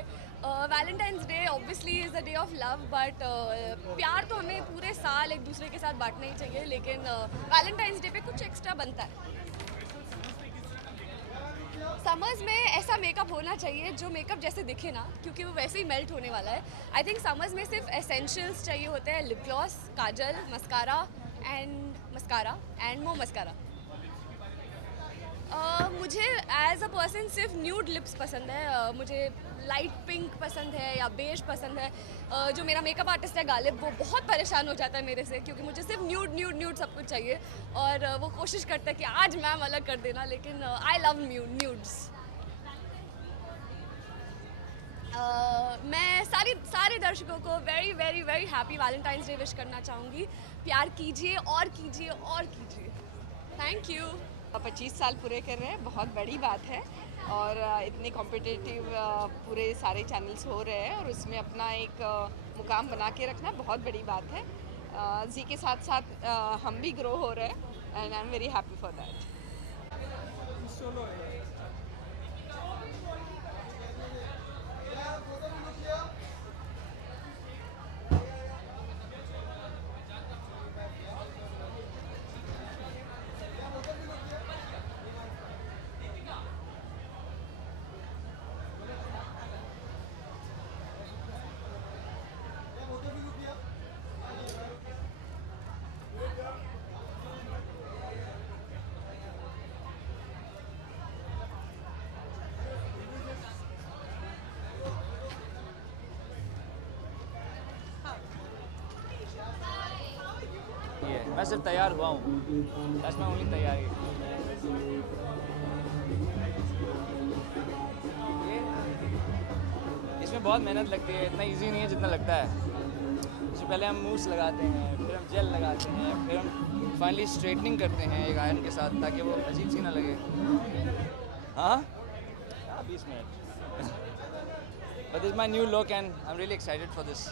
Valentine's Day obviously is a day of love, but प्यार तो हमें पूरे साल एक दूसरे के साथ बांटना ही चाहिए, लेकिन Valentine's Day पे कुछ एक्स्ट्रा बनता है। समर्स में ऐसा मेकअप होना चाहिए जो मेकअप जैसे दिखे ना, क्योंकि वो वैसे ही मेल्ट होने वाला है। आई थिंक समर्स में सिर्फ एसेंशियल्स चाहिए होते हैं, lip gloss, Kajal, mascara and more mascara. मुझे एज अ पर्सन सिर्फ न्यूड लिप्स पसंद है। मुझे लाइट पिंक पसंद है या बेज पसंद है। जो मेरा मेकअप आर्टिस्ट है गालिब, वो बहुत परेशान हो जाता है मेरे से, क्योंकि मुझे सिर्फ न्यूड सब कुछ चाहिए, और वो कोशिश करता है कि आज मैम अलग कर देना, लेकिन आई लव न्यूड्स। मैं सारे दर्शकों को very very very happy Valentine's day wish करना चाहूँगी। प्यार कीजिए और कीजिए और कीजिए। Thank you. 25 साल पूरे कर रहे हैं, बहुत बड़ी बात है, और इतने कॉम्पिटिटिव पूरे सारे चैनल्स हो रहे हैं, और उसमें अपना एक मुकाम बना के रखना बहुत बड़ी बात है। जी के साथ साथ हम भी ग्रो हो रहे हैं, and I am very happy for that. मैं सिर्फ तैयार हुआ हूँ, दैट्स माय ओनली तैयारी। इसमें बहुत मेहनत लगती है, इतना इजी नहीं है जितना लगता है। सबसे पहले हम मूव्स लगाते हैं, फिर हम जेल लगाते हैं, फिर हम फाइनली स्ट्रेटनिंग करते हैं एक आयरन के साथ, ताकि वो अजीब सी ना लगे। हाँ 20 minute. But this my new look and I am really excited for this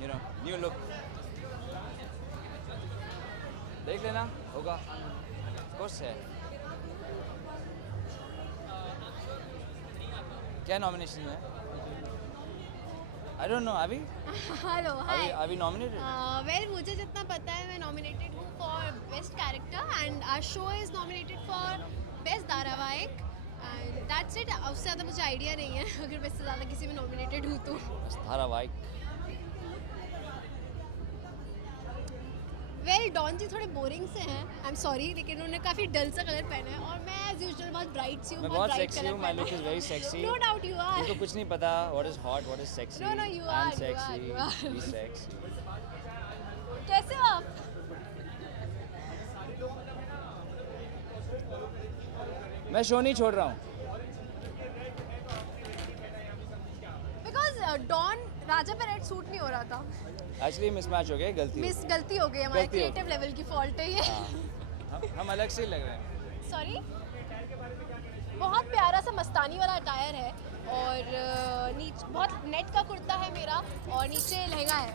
new look. देख लेना, होगा, ऑफ कोर्स है। क्या नॉमिनेशन है? आई डोंट नो अभी हेलो हाय अभी नॉमिनेटेड वेल मुझे जितना पता है मैं नॉमिनेटेड हूँ for best character and our show is nominated for best धारावाहिक एंड दैट्स इट। उससे ज़्यादा मुझे आइडिया नहीं है अगर मैं इससे ज़्यादा किसी में नॉमिनेटेड हूँ तो। धारावाहिक वेल डॉन जी थोड़े बोरिंग से हैं आई एम सॉरी लेकिन उन्होंने काफ़ी डल सा कलर पहना है और मैं एज यूजुअल बहुत ब्राइट सी हूँ मैं बहुत बहुत ब्राइट सेक्सी कलर हूँ, my look is very sexy. No doubt you are. मुझे कुछ नहीं पता what is hot what is sexy. No, you I am are, sexy you are. Be sexy. कैसे हो आप? मैं शो नहीं छोड़ रहा हूँ। बिकॉज डॉन राजा पे रेड सूट नहीं हो रहा था। एक्चुअली मिसमैच हो गया, गलती हो मिस गई। गलती हो गई हमारे गलती हो क्रिएटिव लेवल की फॉल्ट है ये। हम अलग से ही लग रहे हैं। सॉरी। बहुत प्यारा सा मस्तानी वाला अटायर है और नीचे बहुत नेट का कुर्ता है मेरा और नीचे लहंगा है।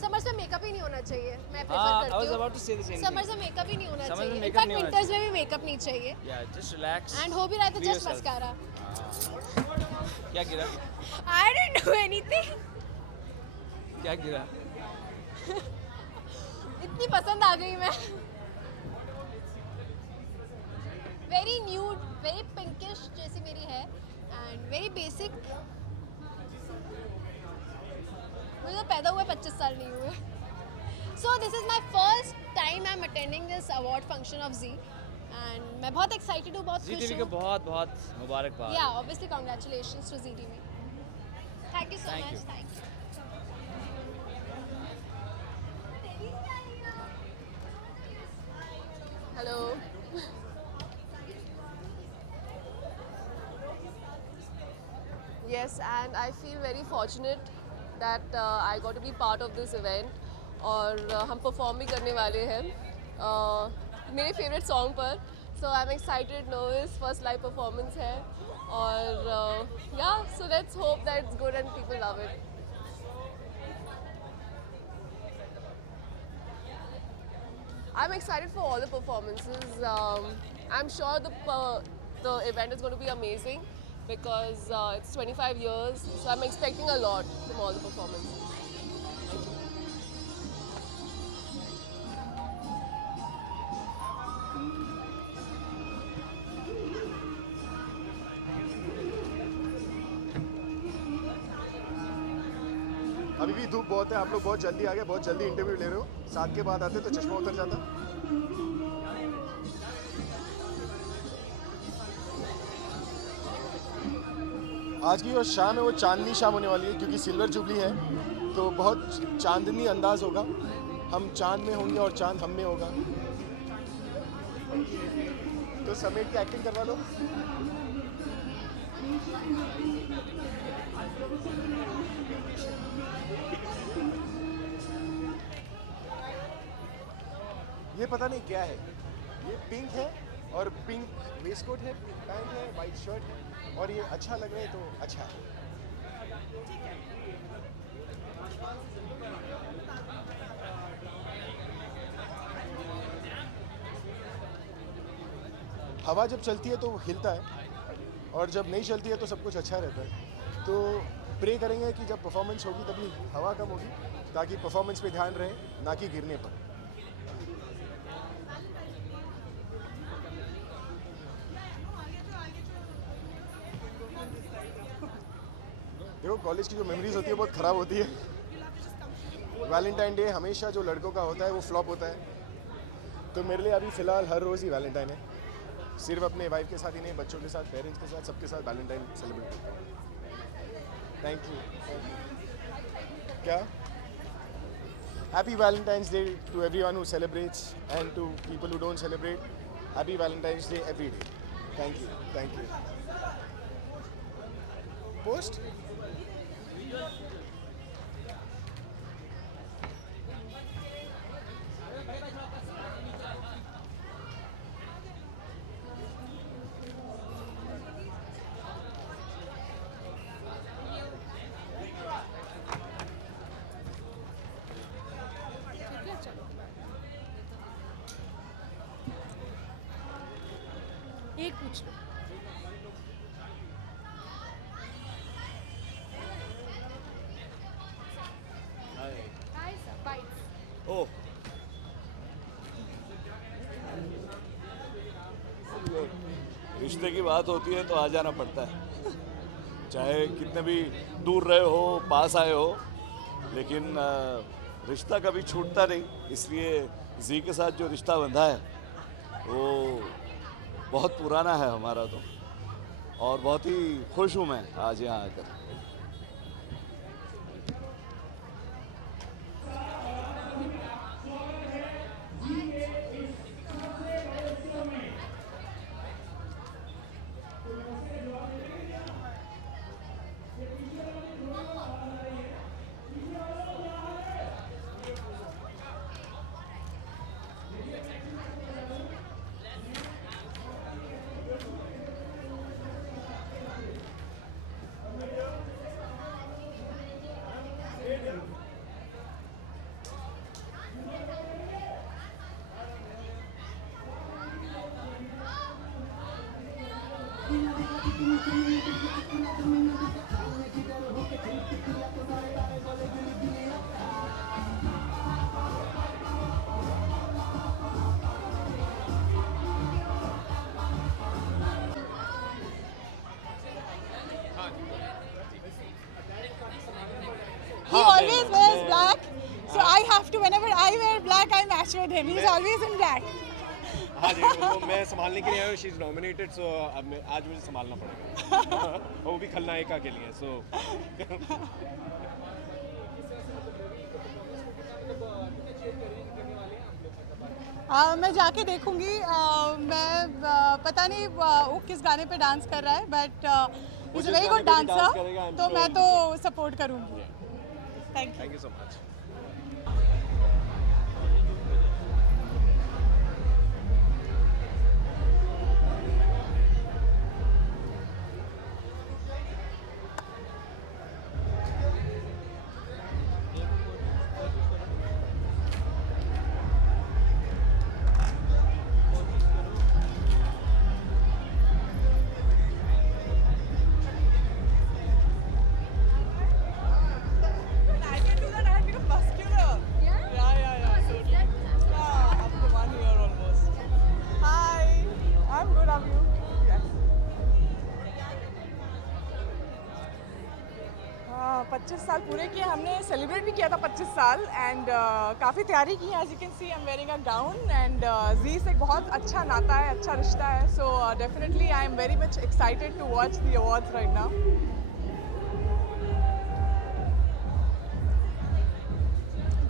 समर्स में मेकअप ही नहीं होना चाहिए मैं प्रेफर I was करती about to say the same हूँ। Summers thing. में मेकअप ही नहीं होना Summers में चाहिए। makeup इनफैक्ट नहीं होना विंटर्स में भी मेकअप नहीं चाहिए या जस्ट रिलैक्स एंड हो भी रहा है तो Be जस्ट yourself. मस्कारा। क्या गिरा? I don't do anything. क्या गिरा? इतनी पसंद आ गई मैं। वेरी न्यूड वेरी पिंकिश जैसी मेरी है एंड वेरी बेसिक। मुझे तो पैदा हुए 25 साल नहीं हुए। So this is my first time I am attending this award function of Zee and मैं बहुत एक्साइटेड हूँ बहुत जी खुश टीवी हूँ। को बहुत बहुत मुबारकबाद। Yeah obviously congratulations to Zee TV. Thank you so Thank much you. Thank you. Hello. Yes, and I feel very fortunate that I got to be part of this event. और हम परफॉर्म भी करने वाले हैं मेरे फेवरेट सॉन्ग पर। So I am excited nervous first live performance है और yeah so let's hope that it's good and people love it. I'm excited for all the performances. I'm sure the event is going to be amazing because it's 25 years, so I'm expecting a lot from all the performances. अभी भी धूप बहुत है, आप लोग बहुत जल्दी आ गए, बहुत जल्दी इंटरव्यू ले रहे हो। 7 के बाद आते तो चश्मा उतर जाता। आज की जो शाम है वो चांदनी शाम होने वाली है क्योंकि सिल्वर जुबली है तो बहुत चांदनी अंदाज होगा। हम चांद में होंगे और चांद हम में होगा। तो समेट की एक्टिंग करवा लो। ये पता नहीं क्या है, ये पिंक है और पिंक वेस्टकोट है, पैंट है, वाइट शर्ट है और ये अच्छा लग रहा है तो अच्छा है। हवा जब चलती है तो वो हिलता है और जब नहीं चलती है तो सब कुछ अच्छा रहता है। तो प्रे करेंगे कि जब परफॉर्मेंस होगी तभी हवा कम होगी ताकि परफॉर्मेंस पे ध्यान रहे ना कि गिरने पर। देखो कॉलेज की जो मेमोरीज होती है बहुत ख़राब होती है। वैलेंटाइन डे हमेशा जो लड़कों का होता है वो फ्लॉप होता है। तो मेरे लिए अभी फ़िलहाल हर रोज़ ही वैलेंटाइन है। सिर्फ अपने वाइफ के साथ ही नहीं, बच्चों के साथ, पेरेंट्स के साथ, सबके साथ वैलेंटाइन सेलिब्रेट करता हूँ। Thank you. क्या? Happy Valentine's day to everyone who celebrates and to people who don't celebrate. Happy Valentine's day every day. Thank you, thank you. Post एक पूछ लो। Hi sir, bytes. ओह, रिश्ते की बात होती है तो आ जाना पड़ता है, चाहे कितने भी दूर रहे हो, पास आए हो, लेकिन रिश्ता कभी छूटता नहीं। इसलिए जी के साथ जो रिश्ता बंधा है वो बहुत पुराना है हमारा तो, और बहुत ही खुश हूँ मैं आज यहाँ आकर। He always wears black, so I have to. Whenever I wear black, I match with him. He's always in black. हाँ जी, वो मैं संभालने के लिए आया हूँ, शी इज़ नॉमिनेटेड, सो अब आज मुझे संभालना पड़ेगा। वो भी खलनायिका के लिए, सो मैं जाके देखूंगी। मैं पता नहीं वो किस गाने पे डांस कर रहा है, but is a very good dancer, तो मैं तो सपोर्ट करूंगी। Thank you so much. पच्चीस साल पूरे किए हमने, सेलिब्रेट भी किया था 25 साल, एंड काफ़ी तैयारी की है। As you can see I am wearing a gown, and Zee से बहुत अच्छा नाता है, अच्छा रिश्ता है, so definitely I am very much excited to watch the awards right now.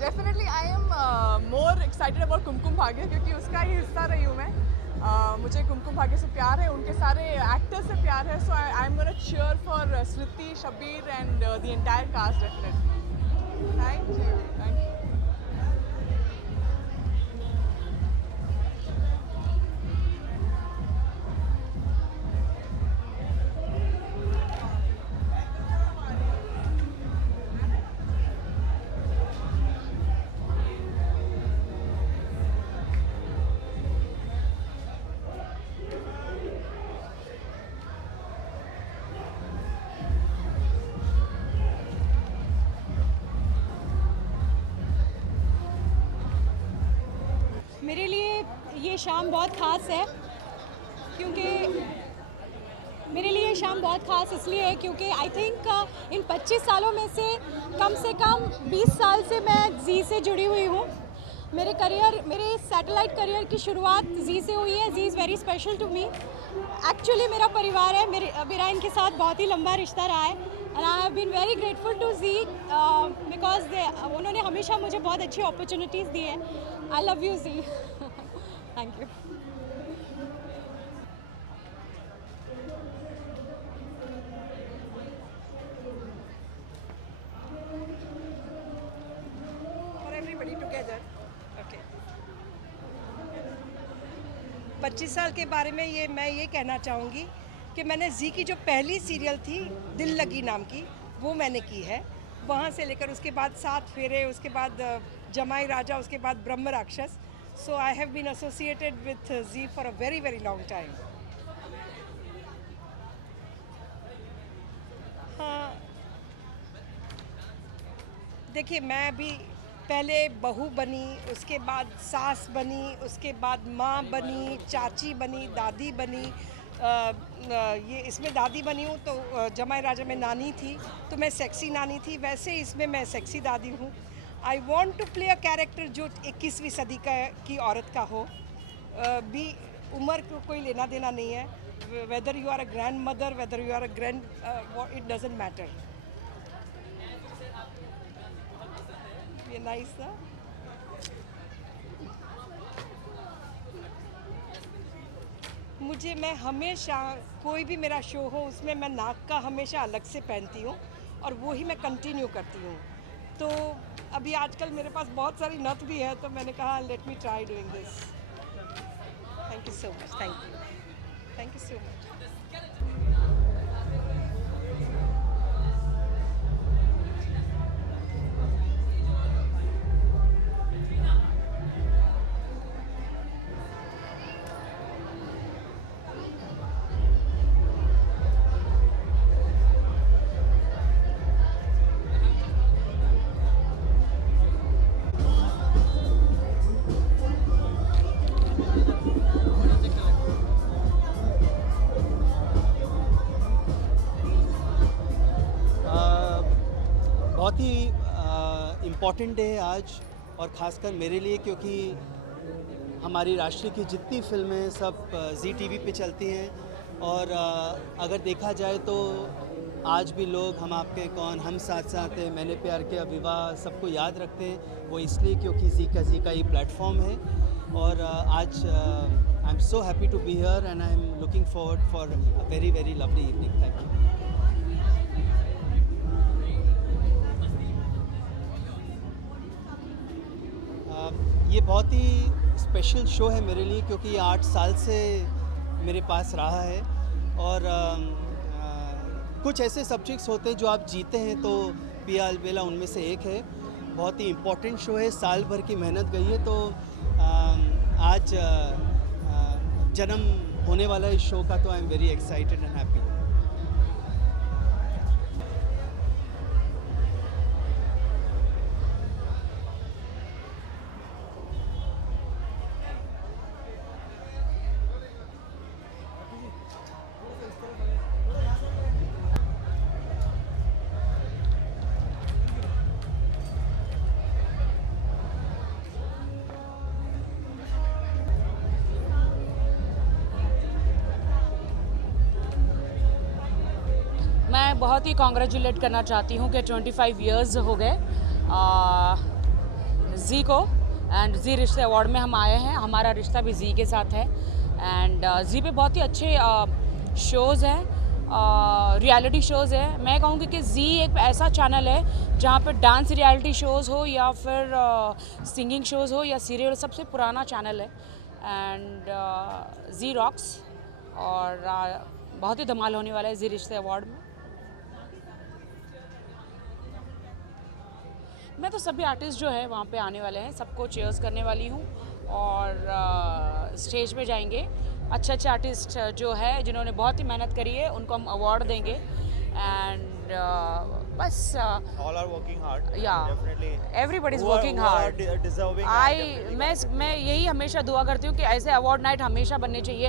Definitely I am more excited about Kumkum Bhagya, क्योंकि उसका ही हिस्सा रही हूँ मैं। मुझे कुमकुम भाग्य से प्यार है, उनके सारे एक्टर्स से प्यार है, so I am gonna cheer for Shruti, Shabir and the entire cast definitely. Thank you, thank you. मेरे लिए ये शाम बहुत ख़ास है, क्योंकि मेरे लिए ये शाम बहुत ख़ास इसलिए है क्योंकि आई थिंक इन 25 सालों में से कम 20 साल से मैं जी से जुड़ी हुई हूँ। मेरे सैटेलाइट करियर की शुरुआत जी से हुई है। Zee is very special to me. Actually मेरा परिवार है, मेरा इनके साथ बहुत ही लंबा रिश्ता रहा है, and I have been very grateful to Zee because उन्होंने हमेशा मुझे बहुत अच्छी अपॉर्चुनिटीज़ दी है। I love you Zee. Thank you. For everybody together. Okay. 25 साल के बारे में मैं ये कहना चाहूँगी कि मैंने जी की जो पहली सीरियल थी दिल लगी नाम की, वो मैंने की है। वहाँ से लेकर उसके बाद 7 फेरे, उसके बाद जमाई राजा, उसके बाद Brahmarakshas. So I have been associated with Zee for a very very long time. देखिए मैं अभी पहले बहू बनी, उसके बाद सास बनी, उसके बाद माँ बनी, चाची बनी, दादी बनी। ये इसमें दादी बनी हूँ तो जमाई राजा में नानी थी, तो मैं सेक्सी नानी थी। वैसे इसमें मैं सेक्सी दादी हूँ। I want to play a character जो 21वीं सदी की औरत का हो। भी उम्र को कोई लेना देना नहीं है। Whether you are a grand mother, whether you are a grand, it doesn't matter. ये नाइस था। मुझे, मैं हमेशा कोई भी मेरा शो हो उसमें मैं नाक का हमेशा अलग से पहनती हूँ और वो ही मैं कंटिन्यू करती हूँ। तो अभी आजकल मेरे पास बहुत सारी नथ भी है, तो मैंने कहा let me try doing this. Thank you so much. Thank you so much. बहुत ही इम्पॉर्टेंट डे है आज, और ख़ासकर मेरे लिए क्योंकि हमारी राष्ट्र की जितनी फिल्में सब जी टीवी पे चलती हैं, और अगर देखा जाए तो आज भी लोग हम आपके कौन, हम साथ साथ हैं, मैंने प्यार किया, विवाह सबको याद रखते हैं। वो इसलिए क्योंकि जी का ये प्लेटफॉर्म है। और आज I am so happy to be here and I am looking forward for a very very lovely evening. Thank you. ये बहुत ही स्पेशल शो है मेरे लिए क्योंकि ये 8 साल से मेरे पास रहा है, और कुछ ऐसे सब्जेक्ट्स होते हैं जो आप जीते हैं, तो पिया अलबेला उनमें से एक है। बहुत ही इम्पोर्टेंट शो है, साल भर की मेहनत गई है, तो आज जन्म होने वाला इस शो का, तो I am very excited and happy. मैं बहुत ही कॉन्ग्रेचुलेट करना चाहती हूँ कि 25 इयर्स हो गए जी को, एंड जी रिश्ते अवार्ड में हम आए हैं। हमारा रिश्ता भी जी के साथ है, एंड जी पे बहुत ही अच्छे शोज़ हैं, रियलिटी शोज़ है। मैं कहूँगी कि जी एक ऐसा चैनल है जहाँ पे डांस रियलिटी शोज़ हो या फिर सिंगिंग शोज़ हो या सीरियल, सबसे पुराना चैनल है। एंड जी रॉक्स, और बहुत ही धमाल होने वाला है जी रिश्ते अवार्ड में। मैं तो सभी आर्टिस्ट जो है वहाँ पे आने वाले हैं, सबको चीयर्स करने वाली हूँ, और स्टेज पे जाएंगे। अच्छे अच्छे आर्टिस्ट जो है जिन्होंने बहुत ही मेहनत करी है उनको हम अवार्ड देंगे, एंड बस all are working hard. Yeah, definitely everybody is working hard. Deserving. मैं यही हमेशा दुआ करती हूँ कि ऐसे अवार्ड नाइट हमेशा बनने चाहिए,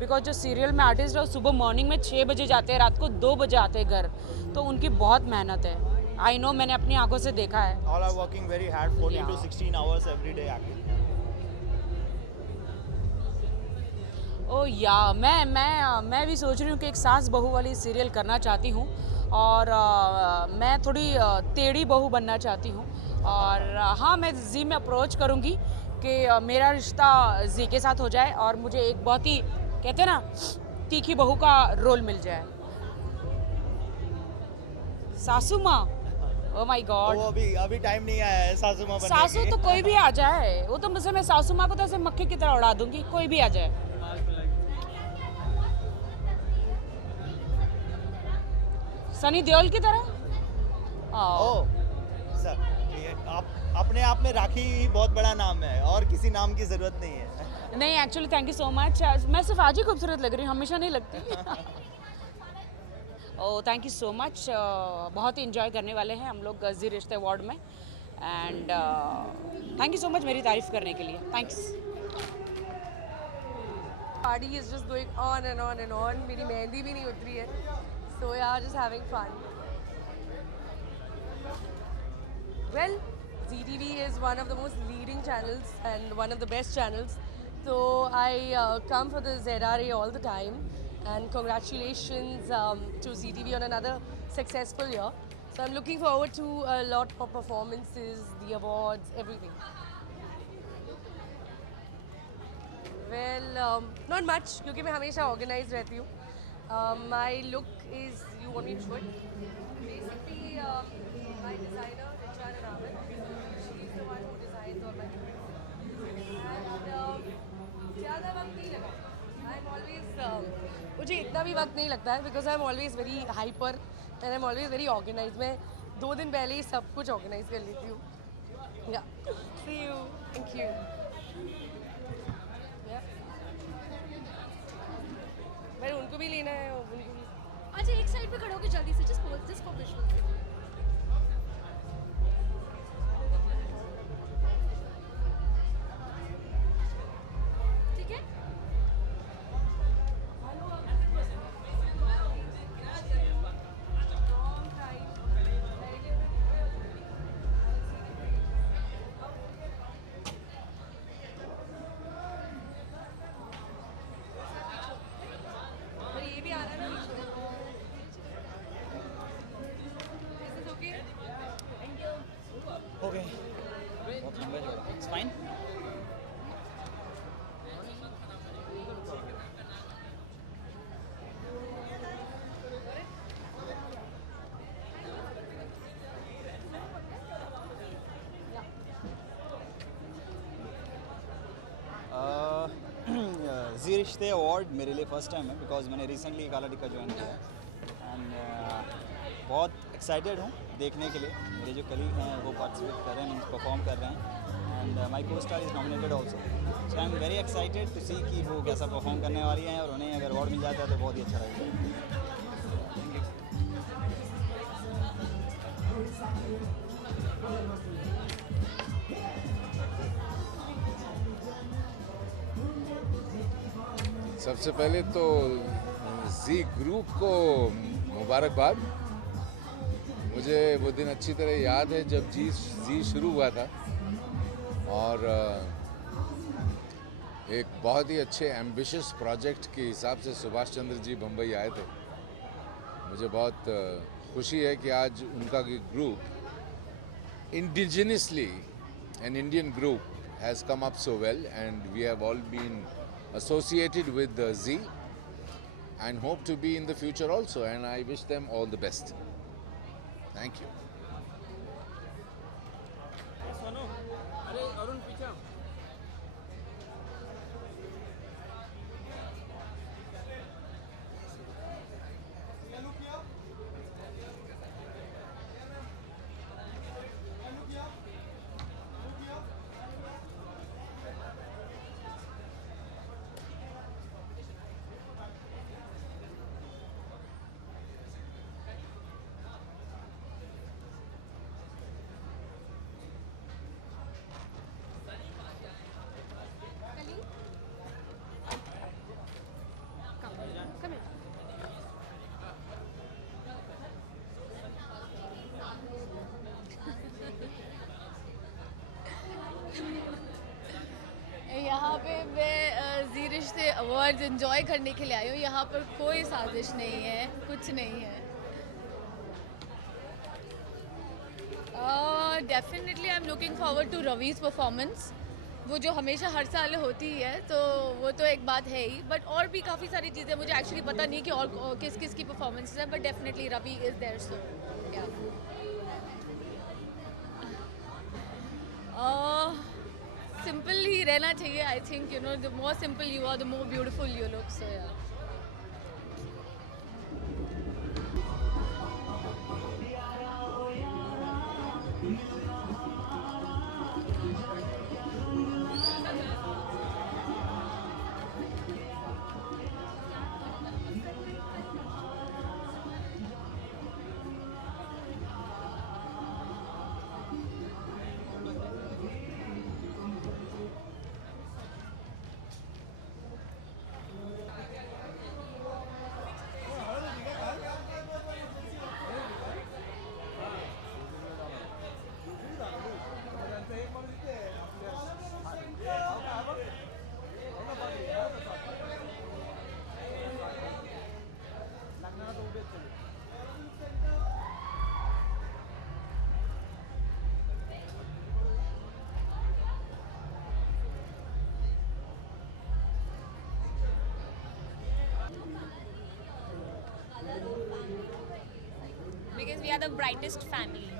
बिकॉज जो सीरियल में आर्टिस्ट है वो सुबह मॉर्निंग में 6 बजे जाते हैं, रात को 2 बजे आते हैं घर, तो उनकी बहुत मेहनत है। आई नो, मैंने अपनी आंखों से देखा है। All are working very hard, 14 to 16 hours every day acting. ओ या मैं भी सोच रही हूँ कि एक सास बहू वाली सीरियल करना चाहती हूँ, और मैं थोड़ी टेढ़ी बहू बनना चाहती हूँ। और हाँ, मैं जी में अप्रोच करूँगी कि मेरा रिश्ता जी के साथ हो जाए और मुझे एक बहुत ही, कहते हैं ना, तीखी बहू का रोल मिल जाए। सासू माँ, ओ माय गॉड, वो अभी टाइम नहीं आया है सासू माँ बनने सासू की। तो कोई भी आ जाए, वो तो मुझसे, मैं सासू माँ को तो ऐसे मक्खी की तरह उड़ा दूंगी, कोई भी आ जाए। सनी देओल की तरह। ओह सर, आप अपने आप में राखी ही बहुत बड़ा नाम है और किसी नाम की ज़रूरत नहीं है। नहीं, actually thank you so much. मैं सिर्फ आज ही खूबसूरत लग रही हूँ, हमेशा नहीं लगती। ओह, थैंक यू सो मच। बहुत ही इंजॉय करने वाले हैं हम लोग जी रिश्ते अवार्ड में। And thank you so much मेरी तारीफ़ करने के लिए. Thanks. Party is just going on and on and on. मेरी मेहंदी भी नहीं उतरी है. So yeah, just having fun. Well, ZTV is one of the most leading channels and one of the best channels. So I come for the ZRA all the time. And congratulations to ZTV on another successful year. So I'm looking forward to a lot more performances, the awards, everything. Well, not much, क्योंकि मैं हमेशा organized रहती हूँ. My look is, you want me to show it? Basically, my designer, Richa Raman, she's the one who designs all my clothes. And ज़्यादा वक्त नहीं लगा. I'm always, मुझे इतना भी वक्त नहीं लगता है because I'm always very hyper and I'm always very organized. मैं 2 दिन पहले ही सब कुछ organize कर लेती हूँ. Yeah. See you. Thank you. भाई उनको भी लेना है, उनको भी. अच्छा एक साइड पे खड़े होके जल्दी से just for visuals. ठीक है. ये भी आ रहा है ना. Is this okay? Okay. बहुत लंबा चौड़ा. It's fine. Ji Rishtey award मेरे लिए फ़र्स्ट टाइम है बिकॉज मैंने रिसेंटली काला टिक्का ज्वाइन किया है एंड बहुत एक्साइटेड हूँ देखने के लिए. मेरे जो कलीग हैं वो पार्टिसिपेट कर रहे हैं, मीन्स परफॉर्म कर रहे हैं and my co star is nominated also. So I am very excited to see कि वो कैसा परफॉर्म करने वाली हैं और उन्हें अगर अवार्ड मिल जाता है तो बहुत ही अच्छा लगेगा. सबसे पहले तो जी ग्रुप को मुबारकबाद. मुझे वो दिन अच्छी तरह याद है जब जी शुरू हुआ था और एक बहुत ही अच्छे एम्बिशियस प्रोजेक्ट के हिसाब से सुभाष चंद्र जी बम्बई आए थे. मुझे बहुत खुशी है कि आज उनका group indigenously an Indian group has come up so well and we have all been associated with Z and hope to be in the future also, and I wish them all the best. Thank you. यहाँ पे मैं जी Rishtey awards enjoy करने के लिए आई हूँ. यहाँ पर कोई साजिश नहीं है, कुछ नहीं है. Definitely I am looking forward to Ravi's performance. वो जो हमेशा हर साल होती ही है तो वो तो एक बात है ही, बट और भी काफ़ी सारी चीज़ें मुझे एक्चुअली पता नहीं कि और किस किस की परफॉर्मेंस है, but definitely Ravi is there. So simple ही रहना चाहिए. I think you know the more simple you are the more beautiful you look. So yeah we are the brightest family.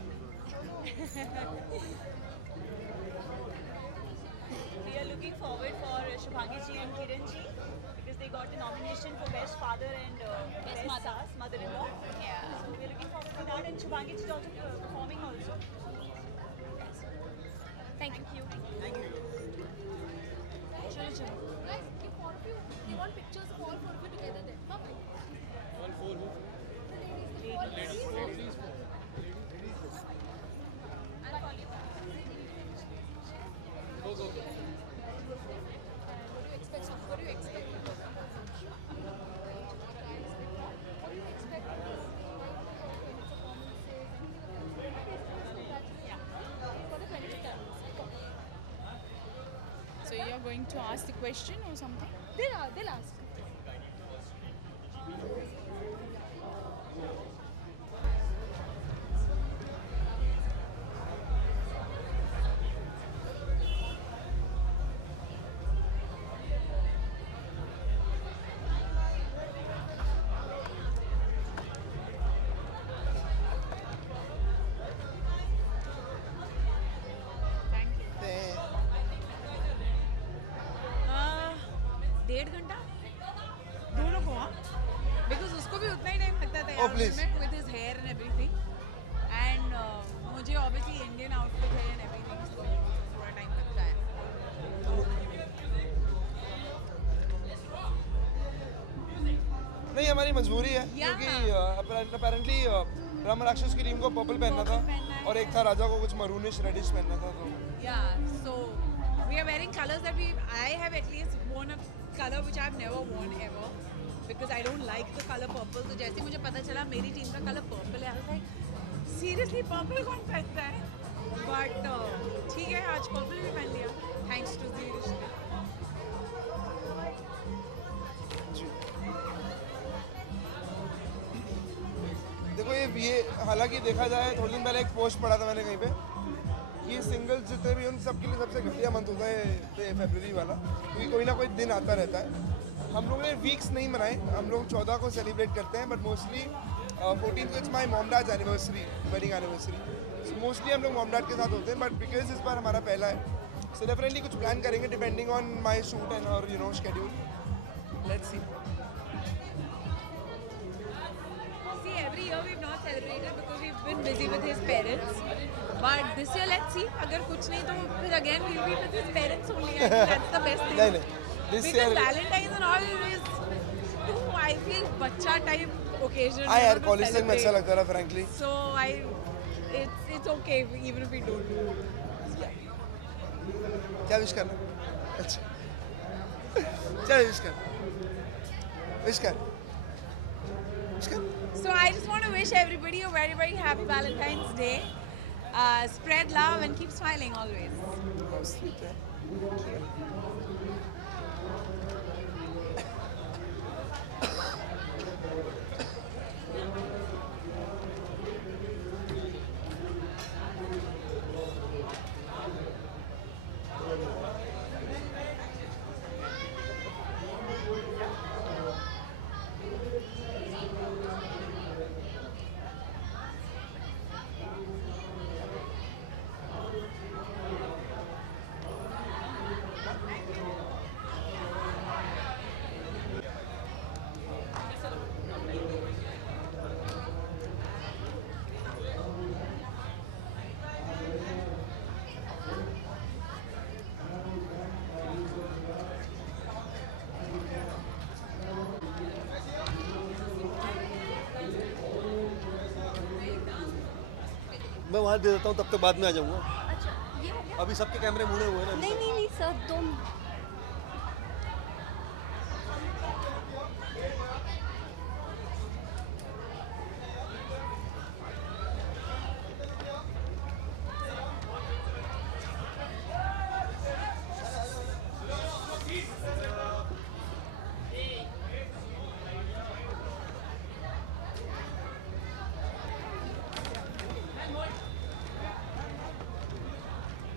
We are looking forward for Shubhangi ji and Kiran ji because they got a nomination for Best Father and Best Mother-in-law. Yeah. So we are looking forward to that, and Shubhangi ji is also performing also. Thank you. Thank you. Chalo, chalo. Guys, you four of you, they want pictures of all four of you together then. Bye-bye. All four who? Ladies, Ladies four. I'll call you back. Go, go, go. What do you expect? What do you expect? So you're going to ask the question or something? They'll ask. डेढ़ घंटा दोनों को because उसको भी उतना ही time लगता था यार with his hair and everything and मुझे ऑब्वियसली इंडियन आउटफिट है एंड एवरीथिंग सो थोड़ा टाइम लगता है नहीं हमारी मजबूरी है क्योंकि अपेरेंटली ब्रह्म राक्षस की टीम को पर्पल पहनना था और एक था राजा को कुछ मरूनिश रेडिश पहनना था तो yeah so we are wearing colours that we I have at least worn a color which I've never worn ever because I don't like the color purple. तो जैसे मुझे पता चला मेरी टीम का कलर पर्पल है, I was like seriously purple कौन पहनता है? But ठीक है, आज पर्पल भी पहन लिया thanks to the रिश्ते. देखो ये हालांकि देखा जाए थोड़े दिन पहले एक पोस्ट पढ़ा था मैंने कहीं पे ये सिंगल्स जितने भी उन सबके लिए सबसे घटिया मंथ होता है फरवरी वाला क्योंकि कोई ना कोई दिन आता रहता है हम लोग ने वीक्स नहीं मनाए हम लोग 14 को सेलिब्रेट करते हैं बट मोस्टली 14 को it's my mom dad's anniversary wedding anniversary mostly हम लोग मॉम डैड के साथ होते हैं बट बिकॉज इस बार हमारा पहला है सो डेफिनेटली कुछ प्लान करेंगे depending on my shoot and और you know schedule let's see See, every year we've not celebrated because we've been busy with his parents. But this year, let's see. अगर कुछ नहीं तो फिर again we'll be with his parents only. I think that's the best thing. नहीं this because year Valentine's and all is too, I feel बच्चा type occasion. हाँ यार college तक में अच्छा लगता रहा frankly. So it's okay even if we don't do it. क्या विश करना अच्छा क्या विश कर विश कर So I just want to wish everybody a very, very happy Valentine's Day. Spread love and keep smiling always. How sweet, eh? मैं वहाँ दे देता हूँ तब तक बाद में आ जाऊँगा अभी सबके कैमरे मुड़े हुए हैं ना नहीं सर तुम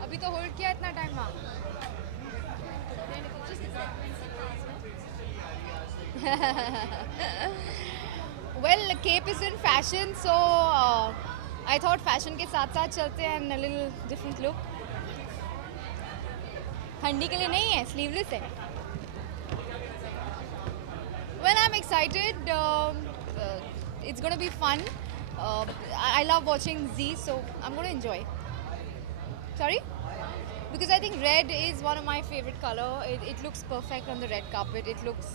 अभी तो होल्ड किया इतना टाइम वहाँ Well, cape is in fashion, so I thought fashion के साथ साथ चलते हैं and a little different look. ठंडी के लिए नहीं है, sleeveless है. Well, I'm excited. It's gonna be fun. I love watching Z, so I'm gonna enjoy. Sorry? Because I think red is one of my favorite color. It looks perfect on the red carpet. It looks,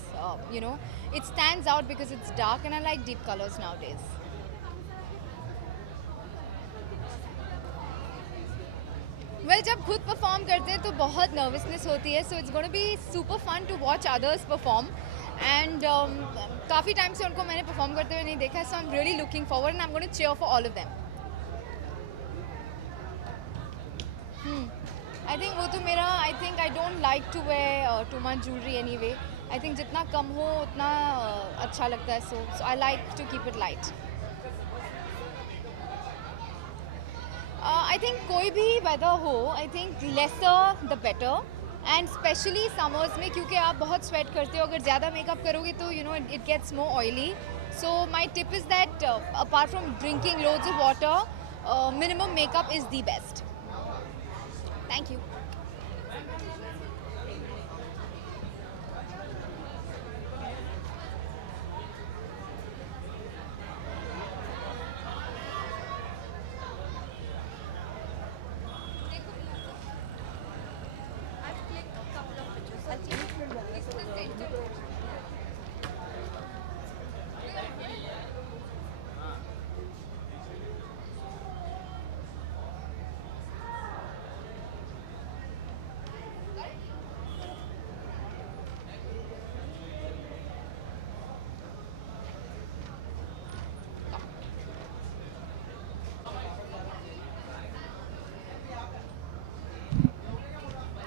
it stands out because it's dark and I like deep colors nowadays. Well, जब खुद perform करते हैं तो बहुत nervousness होती है. So it's going to be super fun to watch others perform. And काफ़ी time से उनको मैंने perform करते हुए नहीं देखा. So I'm really looking forward and I'm going to cheer for all of them. I think वो तो मेरा I don't like to wear too much jewelry anyway. I think जितना कम हो उतना अच्छा लगता है. So I like to keep it light. I think कोई भी weather हो, I think lesser the better. And especially summers में क्योंकि आप बहुत sweat करते हो, अगर ज़्यादा makeup करोगे तो it gets more oily. So my tip is that apart from drinking loads of water, minimum makeup is the best. Thank you.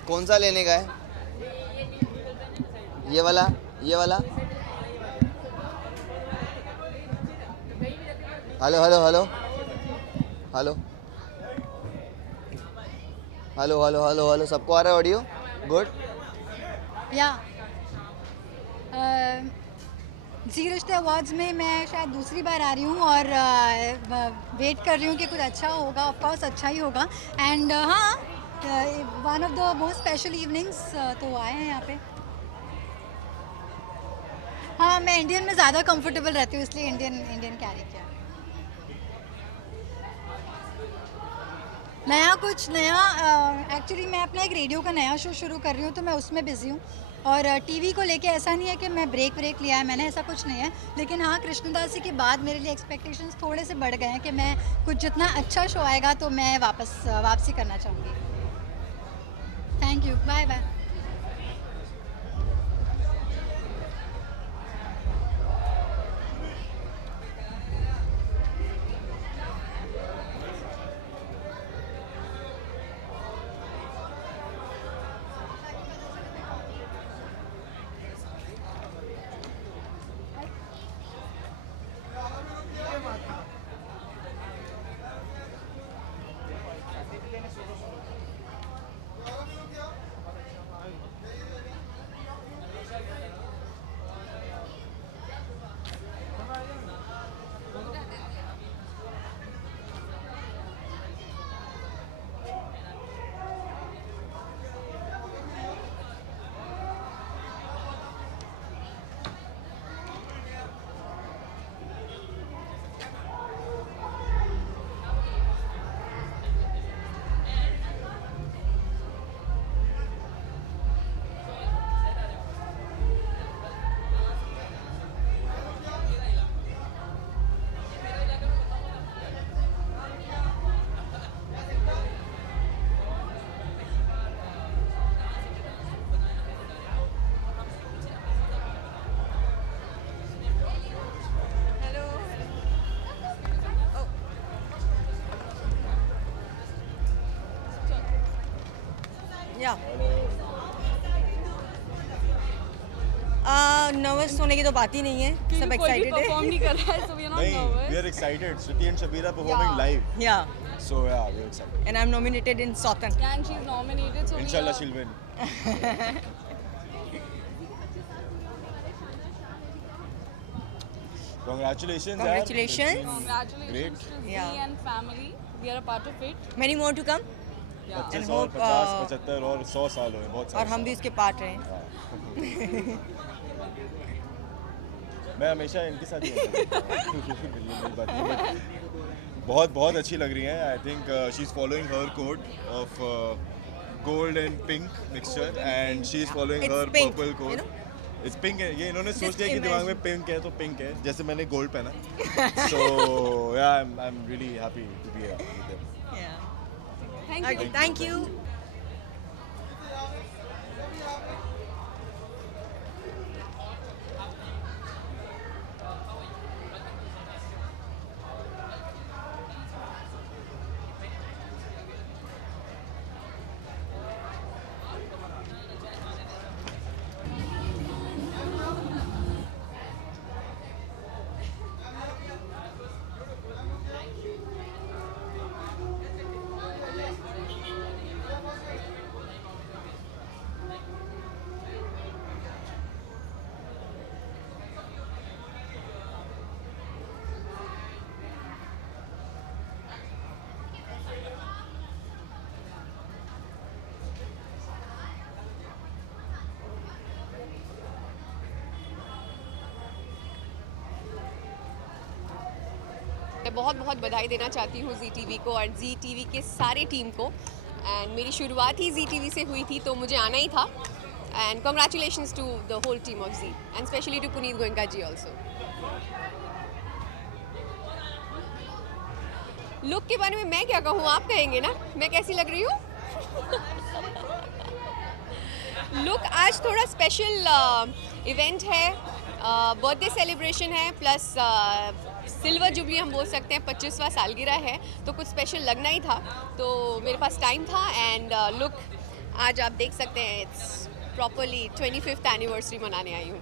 कौन सा लेने का है? ये वाला, ये वाला. Hello hello hello hello hello hello hello hello सबको आ रहा है ऑडियो? गुड. या जी रिश्ते अवार्ड्स में मैं शायद दूसरी बार आ रही हूँ और वेट कर रही हूँ कि कुछ अच्छा होगा. ऑफ कोर्स अच्छा ही होगा. एंड हाँ, one of the most special evenings तो आए हैं यहाँ पे. हाँ, मैं इंडियन में ज़्यादा कंफर्टेबल रहती हूँ इसलिए इंडियन कैरी किया. कुछ नया एक्चुअली मैं अपना एक रेडियो का नया शो शुरू कर रही हूँ तो मैं उसमें बिज़ी हूँ. और टीवी को लेके ऐसा नहीं है कि मैं ब्रेक लिया है मैंने, ऐसा कुछ नहीं है. लेकिन हाँ, कृष्णदासी के बाद मेरे लिए एक्सपेक्टेशंस थोड़े से बढ़ गए हैं कि मैं कुछ जितना अच्छा शो आएगा तो मैं वापसी करना चाहूँगी. Thank you. Bye bye. Nervous होने की तो बात ही नहीं है. सब एक्साइटेड है. परफॉर्म नहीं कर रहा है, so we are not nervous. We are excited. Shruti and Shabira performing live. Yeah. So yeah, we're excited. And I'm nominated in Sautan. Yeah, and she's nominated, so Inshallah, we she'll win. Congratulations. Congratulations. Great. Yeah. and family. We are a part of it. Many more to come. 25 And और hope, 50, 75 और 100 साल हुए बहुत सारे और हम भी उसके पार्ट रहे. मैं हमेशा इनके साथ ही रहता हूँ. बहुत बहुत अच्छी लग रही हैं. I think she is following her code of gold and pink mixture and she is following her purple code. It's pink है. ये इन्होंने सोच लिया कि दिमाग में पिंक है तो पिंक है, जैसे मैंने गोल्ड पहना. So yeah I am really happy to be here with them. Thank you. मैं बहुत बहुत बधाई देना चाहती हूँ जी टीवी को और जी टीवी के सारे टीम को. एंड मेरी शुरुआत ही जी टीवी से हुई थी तो मुझे आना ही था. And congratulations to the whole team of Zee and specially to Puneet Goenka ji also. Look के बारे में मैं क्या कहूँ, आप कहेंगे ना मैं कैसी लग रही हूँ. लुक आज थोड़ा स्पेशल इवेंट है, बर्थडे सेलिब्रेशन है, प्लस सिल्वर जुबली हम बोल सकते हैं, 25वां सालगिरह है तो कुछ स्पेशल लगना ही था. तो मेरे पास टाइम था एंड लुक आज आप देख सकते हैं इट्स प्रॉपरली 25th एनिवर्सरी मनाने आई हूँ.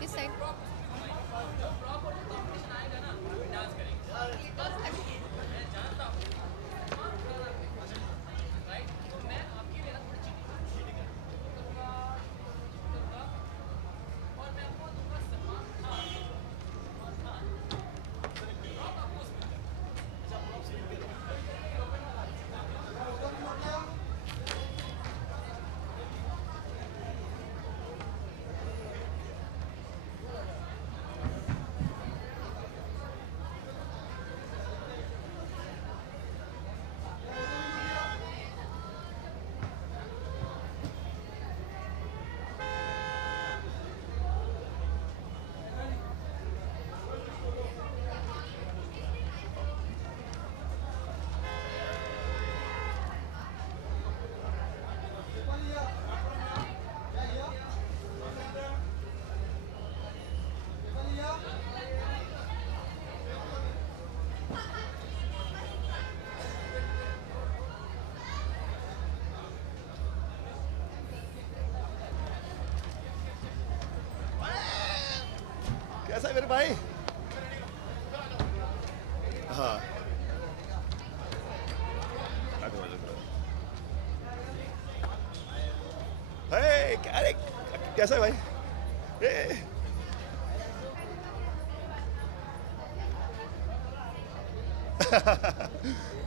किस साइड? कैसा है मेरे भाई? हाँ अरे कैसा है भाई?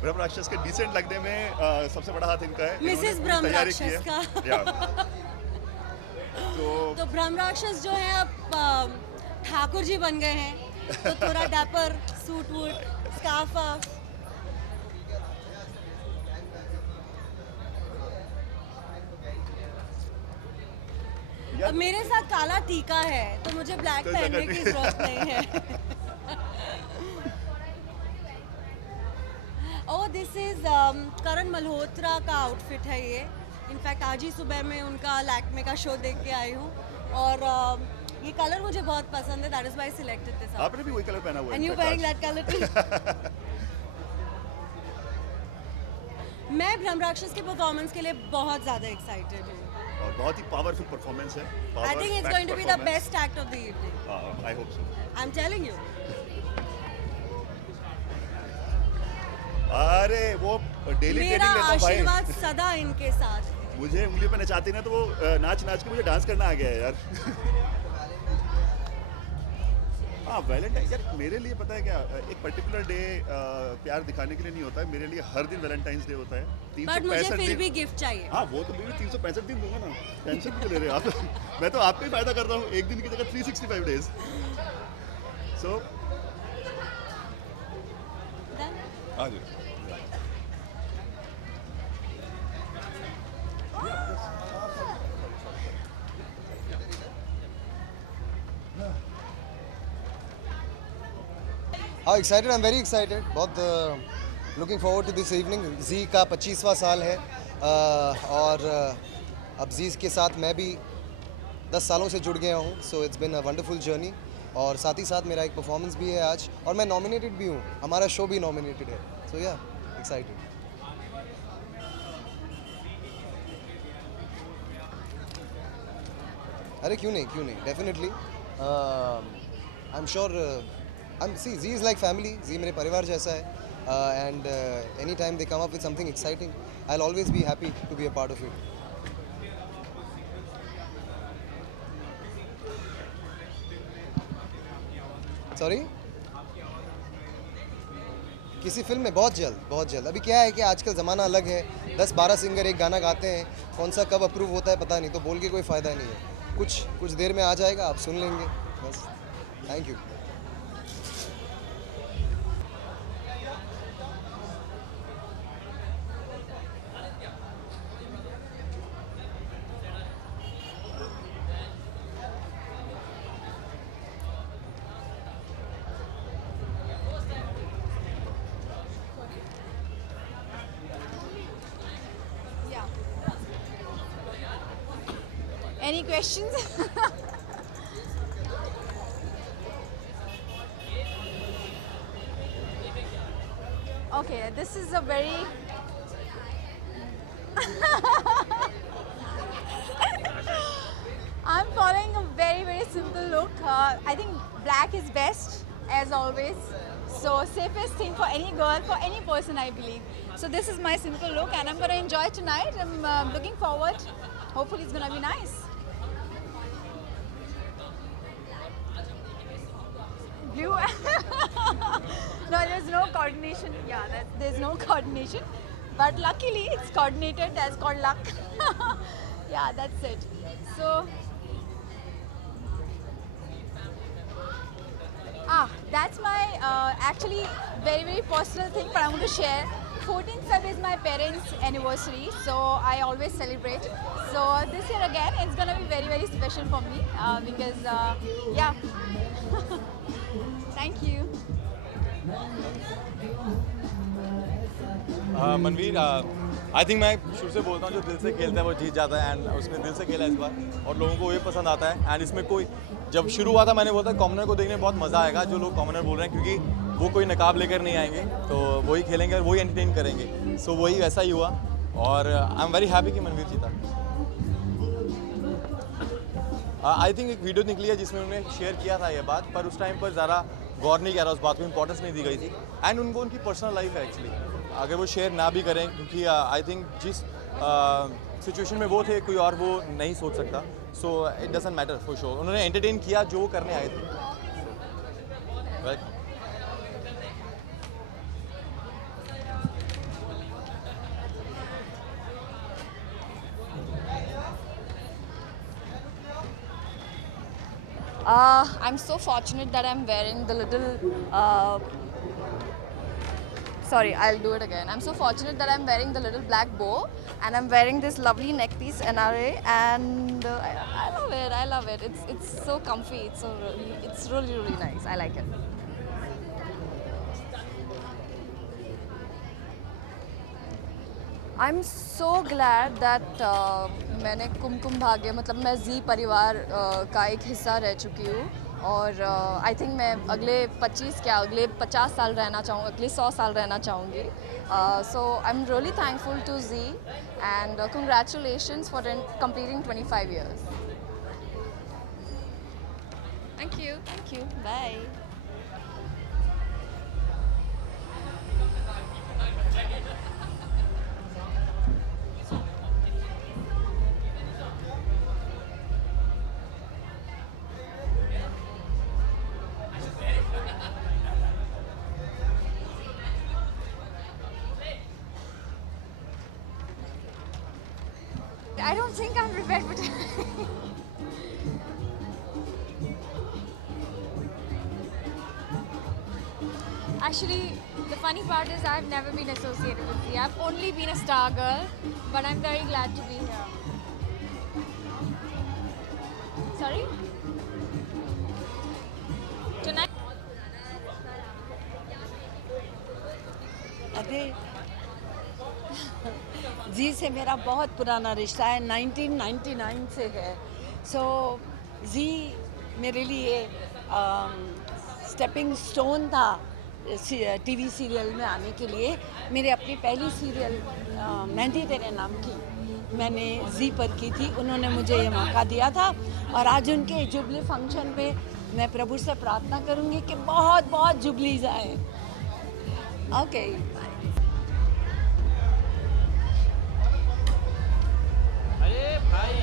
ब्रह्म राक्षस के डिसेंट लगने में सबसे बड़ा हाथ इनका है. मिसेस ब्रह्म राक्षस का. तो ब्रह्म राक्षस जो है अब ठाकुर जी बन गए हैं, तो थोड़ा डैपर सूट वूट स्कार्फ. अब मेरे साथ काला टीका है तो मुझे ब्लैक पहनने की जरूरत नहीं है. ओह दिस इज करण मल्होत्रा का आउटफिट है ये. इनफैक्ट आज ही सुबह मैं उनका लैक्मे का शो देख के आई हूँ और ये कलर मुझे बहुत पसंद है. That is why selected this. आपने भी वही कलर पहना हुआ है. And you wearing that colour too. मैं ब्रह्म राक्षस के परफॉर्मेंस के लिए बहुत ज़्यादा एक्साइटेड हूँ. और बहुत ही पावरफुल परफॉर्मेंस है. I think it's going to be the best act of the evening. I hope so. I am telling you. अरे वो डेली मेरा ट्रेनिंग लेता हूँ भाई। आशीर्वाद सदा इनके साथ है। मुझे उंगली पे नचाती ना तो वो नाच नाच के मुझे डांस करना आ गया है यार। हाँ वैलेंटाइन यार मेरे लिए पता है क्या, एक पर्टिकुलर डे प्यार दिखाने के लिए नहीं होता है, मेरे लिए हर दिन वैलेंटाइंस डे होता है। बट मुझे फिर भी गिफ्ट चाहिए। हाँ वो तो मैं 365 दिन दूंगा ना, टेंशन क्यों ले रहे हो आप। मैं तो आपका ही फायदा कर रहा हूँ, एक दिन की जगह 365 डेज। सो हाँ जी। हाँ excited, I am very excited, बहुत looking forward to this evening. Zee का 25वां साल है और अब जी के साथ मैं भी 10 सालों से जुड़ गया हूँ। So it's been a wonderful journey और साथ ही साथ मेरा एक परफॉर्मेंस भी है आज और मैं नॉमिनेटेड भी हूँ, हमारा शो भी नॉमिनेटेड है। सो या एक्साइटेड। अरे क्यों नहीं, definitely I am sure. See, Z is like family. Z मेरे परिवार जैसा है and anytime they come up with something exciting, I'll always be happy to be a part of it. Sorry? किसी फिल्म में बहुत जल्द। अभी क्या है कि आजकल ज़माना अलग है, 10-12 सिंगर एक गाना गाते हैं, कौन सा कब अप्रूव होता है पता नहीं, तो बोल के कोई फ़ायदा नहीं है। कुछ देर में आ जाएगा, आप सुन लेंगे बस। Thank you. Any questions? Okay, this is a very I'm following a very simple look. I think black is best as always. So safest thing for any girl, for any person, I believe. So this is my simple look and I'm going to enjoy tonight. I'm looking forward. Hopefully it's going to be nice. Blue. No, there's no coordination. Yeah, there's no coordination. But luckily it's coordinated. That's called luck. Yeah, that's it. So, that's my actually very personal thing, but I'm going to share. 14th Feb is my parents' anniversary, so I always celebrate. So this year again, it's going to be very special for me because, yeah. Thank you. Manveer, I think मैं शुरू से बोलता हूँ जो दिल से खेलता है वो जीत जाता है एंड उसने दिल से खेला इस बार और लोगों को ये पसंद आता है। एंड इसमें कोई जब शुरू हुआ था मैंने बोला था कॉमनर को देखने में बहुत मज़ा आएगा, जो लोग कॉमनर बोल रहे हैं, क्योंकि वो कोई नकाब लेकर नहीं आएंगे, तो वही खेलेंगे और वही एंटरटेन करेंगे। सो वही वैसा ही हुआ और आई एम वेरी हैप्पी कि मनवीर जीता। आई थिंक एक वीडियो निकली है जिसमें उन्होंने शेयर किया था ये बात, पर उस टाइम पर ज़रा गौर नहीं किया था, उस बात को इंपॉर्टेंस नहीं दी गई थी। एंड उनको उनकी पर्सनल लाइफ है एक्चुअली, अगर वो शेयर ना भी करें, क्योंकि आई थिंक जिस सिचुएशन में वो थे कोई और वो नहीं सोच सकता। So it doesn't matter for sure, उन्होंने एंटरटेन किया जो वो करने आए थे। I'm so fortunate that I'm wearing the little sorry, I'll do it again. I'm so fortunate that I'm wearing the little black bow and I'm wearing this lovely neck piece NRA, and I love it. It's so comfy. It's really nice. I like it. I'm so glad that मैंने कुमकुम भाग्य मतलब मैं जी परिवार का एक हिस्सा रह चुकी हूँ और आई थिंक मैं अगले 50 साल रहना चाहूँगी, अगले 100 साल रहना चाहूँगी। So I am really thankful to Zee and congratulations for completing 25 years. Thank you. Bye. I don't think I'm prepared for Actually, the funny part is I've never been associated with Z. I've only been a star girl, but I'm very glad to be here. Sorry? Tonight? अरे जी से मेरा बहुत पुराना रिश्ता है, 1999 से है. सो जी मेरे लिए स्टेपिंग स्टोन था टीवी सीरियल में आने के लिए. मेरे अपनी पहली सीरियल मेहंदी तेरे नाम की मैंने जी पर की थी. उन्होंने मुझे ये मौका दिया था और आज उनके जुबली फंक्शन पे मैं प्रभु से प्रार्थना करूँगी कि बहुत बहुत जुबलीज आए. ओके अरे भाई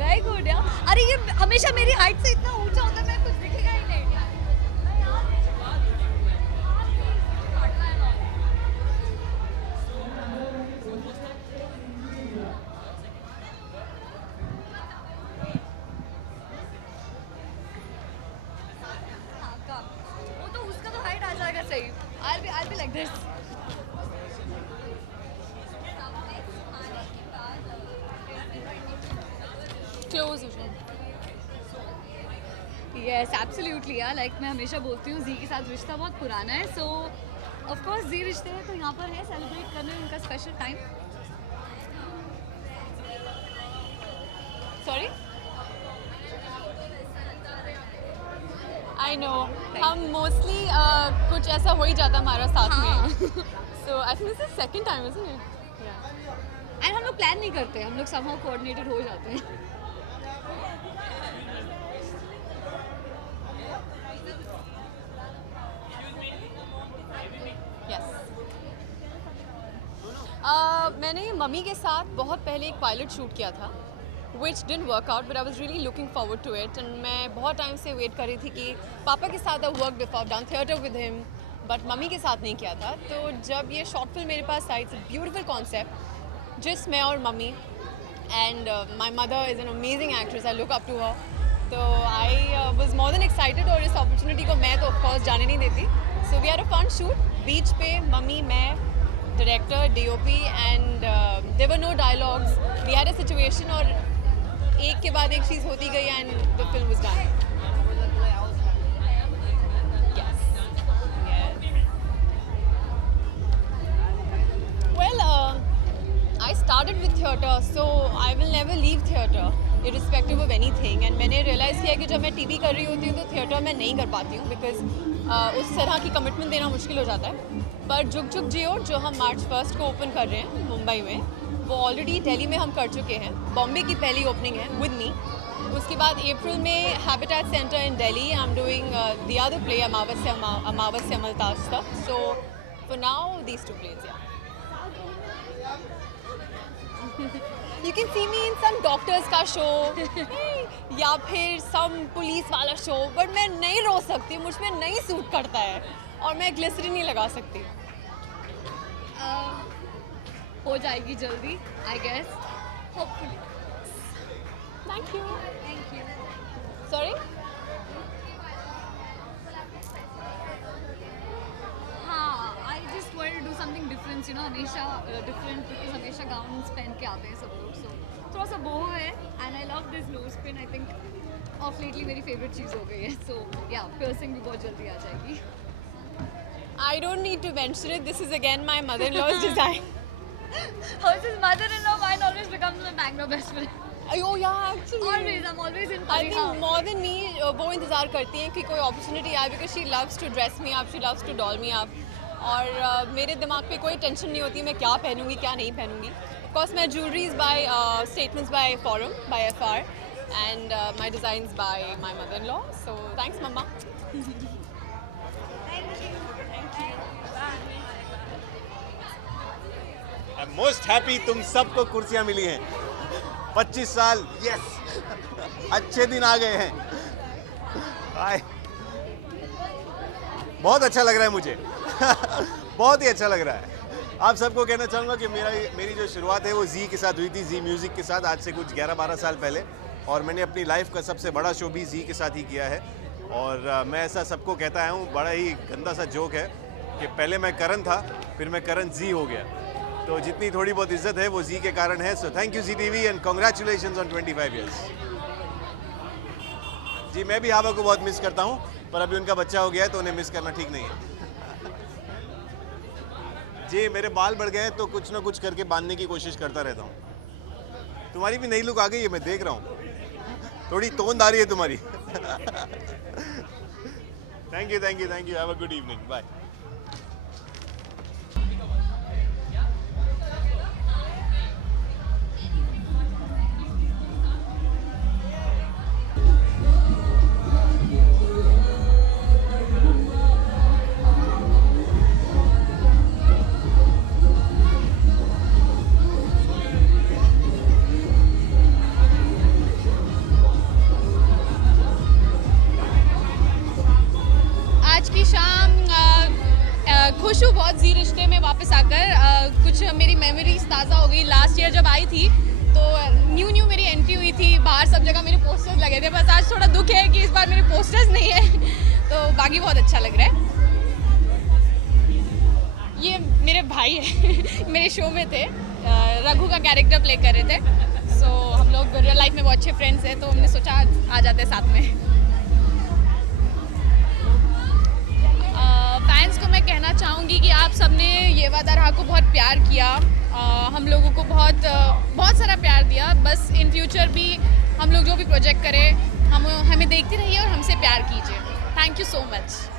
वेरी गुड यार. अरे ये हमेशा मेरी हाइट से इतना ऊंचा होता है, मैं कुछ दिखेगा ही नहीं. वो तो उसका तो हाइट आ जाएगा सही. I'll be like this. Close हो जाए. Yes, absolutely यार. Like मैं हमेशा बोलती हूँ जी के साथ रिश्ता बहुत पुराना है. So of course जी रिश्ते हैं तो यहाँ पर है सेलिब्रेट करने उनका special time. Sorry? I know. हम mostly कुछ ऐसा हो ही जाता हमारा साथ में. So I think this is second time, isn't it? Yeah. And हम लोग प्लान नहीं करते, हम लोग somehow coordinated हो जाते हैं. Yes. मैंने मम्मी के साथ बहुत पहले एक पायलट शूट किया था which didn't work out, but I was really looking forward to it. And मैं बहुत टाइम से वेट कर रही थी कि पापा के साथ I worked before, I've done theatre with him, but mummy के साथ नहीं किया था. तो जब ये शॉर्ट फिल्म मेरे पास आई, it's a beautiful concept, just मैं और mummy, and my mother is an amazing actress, I look up to her. तो I was more than excited और इस opportunity को मैं तो of course जाने नहीं देती. So we had a fun shoot, beach पे मम्मी, मैं, director, DOP, and there were no dialogues. We had a situation और एक के बाद एक चीज़ होती गई and the film was done. Yes. Well, I started with theatre, so I will never leave theatre, irrespective of anything. And मैंने realize किया कि जब मैं TV कर रही होती हूँ तो theatre में नहीं कर पाती हूँ because उस तरह की commitment देना मुश्किल हो जाता है. पर जुग जुग जियो जो हम March 1st को ओपन कर रहे हैं मुंबई में, वो ऑलरेडी दिल्ली में हम कर चुके हैं. बॉम्बे की पहली ओपनिंग है विद मी. उसके बाद अप्रैल में habitat centre in Delhi I am doing the other play अमावस्या अमलतास्ता. So for now these two plays. You can see me in some doctors का शो या फिर सम पुलिस वाला शो, बट मैं नहीं रो सकती, मुझ में नहीं सूट करता है और मैं ग्लिसरीन नहीं लगा सकती. हो जाएगी जल्दी, I guess. Hopefully. Thank you. Sorry? हाँ, I just wanted to do something different, you know, हमेशा different because हमेशा gowns पहन के आते हैं सब लोग. So थोड़ा सा boho है and I love this nose pin. I think of lately मेरी favorite चीज़ हो गई है. So yeah, piercing भी बहुत जल्दी आ जाएगी. I don't need to mention it. This is again my mother-in-law's design. Hers is mother-in-law, mine always becomes my Bangalore best friend. Oh yeah, actually. Always, I'm always in I Pari. think more than me, वो इंतज़ार करती हैं कि कोई opportunity आए because she loves to dress me up, she loves to doll me up. और मेरे दिमाग पे कोई टेंशन नहीं होती मैं क्या पहनूंगी क्या नहीं पहनूंगी. Of course, my jewelry is by statements by Forum, by FR, and my designs by my mother-in-law. So thanks, Mama. Most happy तुम सबको कुर्सियां मिली हैं। 25 साल, यस, अच्छे दिन आ गए हैं। हाय, बहुत अच्छा लग रहा है मुझे। बहुत ही अच्छा लग रहा है। आप सबको कहना चाहूँगा कि मेरी जो शुरुआत है वो जी के साथ हुई थी, जी म्यूज़िक के साथ, आज से कुछ 11-12 साल पहले। और मैंने अपनी लाइफ का सबसे बड़ा शो भी जी के साथ ही किया है। और मैं ऐसा सबको कहता आया हूँ, बड़ा ही गंदा सा जोक है कि पहले मैं करण था, फिर मैं करण जी हो गया। तो जितनी थोड़ी बहुत इज्जत है वो जी के कारण है। So thank you Zee TV and congratulations on 25 years. जी मैं भी आबा को बहुत मिस करता हूँ, पर अभी उनका बच्चा हो गया है तो उन्हें मिस करना ठीक नहीं है। जी मेरे बाल बढ़ गए हैं तो कुछ ना कुछ करके बांधने की कोशिश करता रहता हूँ। तुम्हारी भी नई लुक आ गई है, मैं देख रहा हूँ, थोड़ी तोंद आ रही है तुम्हारी। Thank you, thank you, thank you. Have a good evening, bye. आज की शाम खुश हूँ बहुत जी रिश्ते में वापस आकर। कुछ मेरी मेमोरीज ताज़ा हो गई। लास्ट ईयर जब आई थी तो न्यू मेरी एंट्री हुई थी, बाहर सब जगह मेरे पोस्टर्स लगे थे। बस आज थोड़ा दुख है कि इस बार मेरे पोस्टर्स नहीं है, तो बाकी बहुत अच्छा लग रहा है। ये मेरे भाई है। मेरे शो में थे, रघु का कैरेक्टर प्ले कर रहे थे। सो हम लोग रियल लाइफ में बहुत अच्छे फ्रेंड्स हैं, तो हमने सोचा आ जाते साथ में। फैंस को मैं कहना चाहूँगी कि आप सबने ये वादा रहा को बहुत प्यार किया, हम लोगों को बहुत सारा प्यार दिया। बस इन फ्यूचर भी हम लोग जो भी प्रोजेक्ट करें हमें देखते रहिए और हमसे प्यार कीजिए। Thank you so much.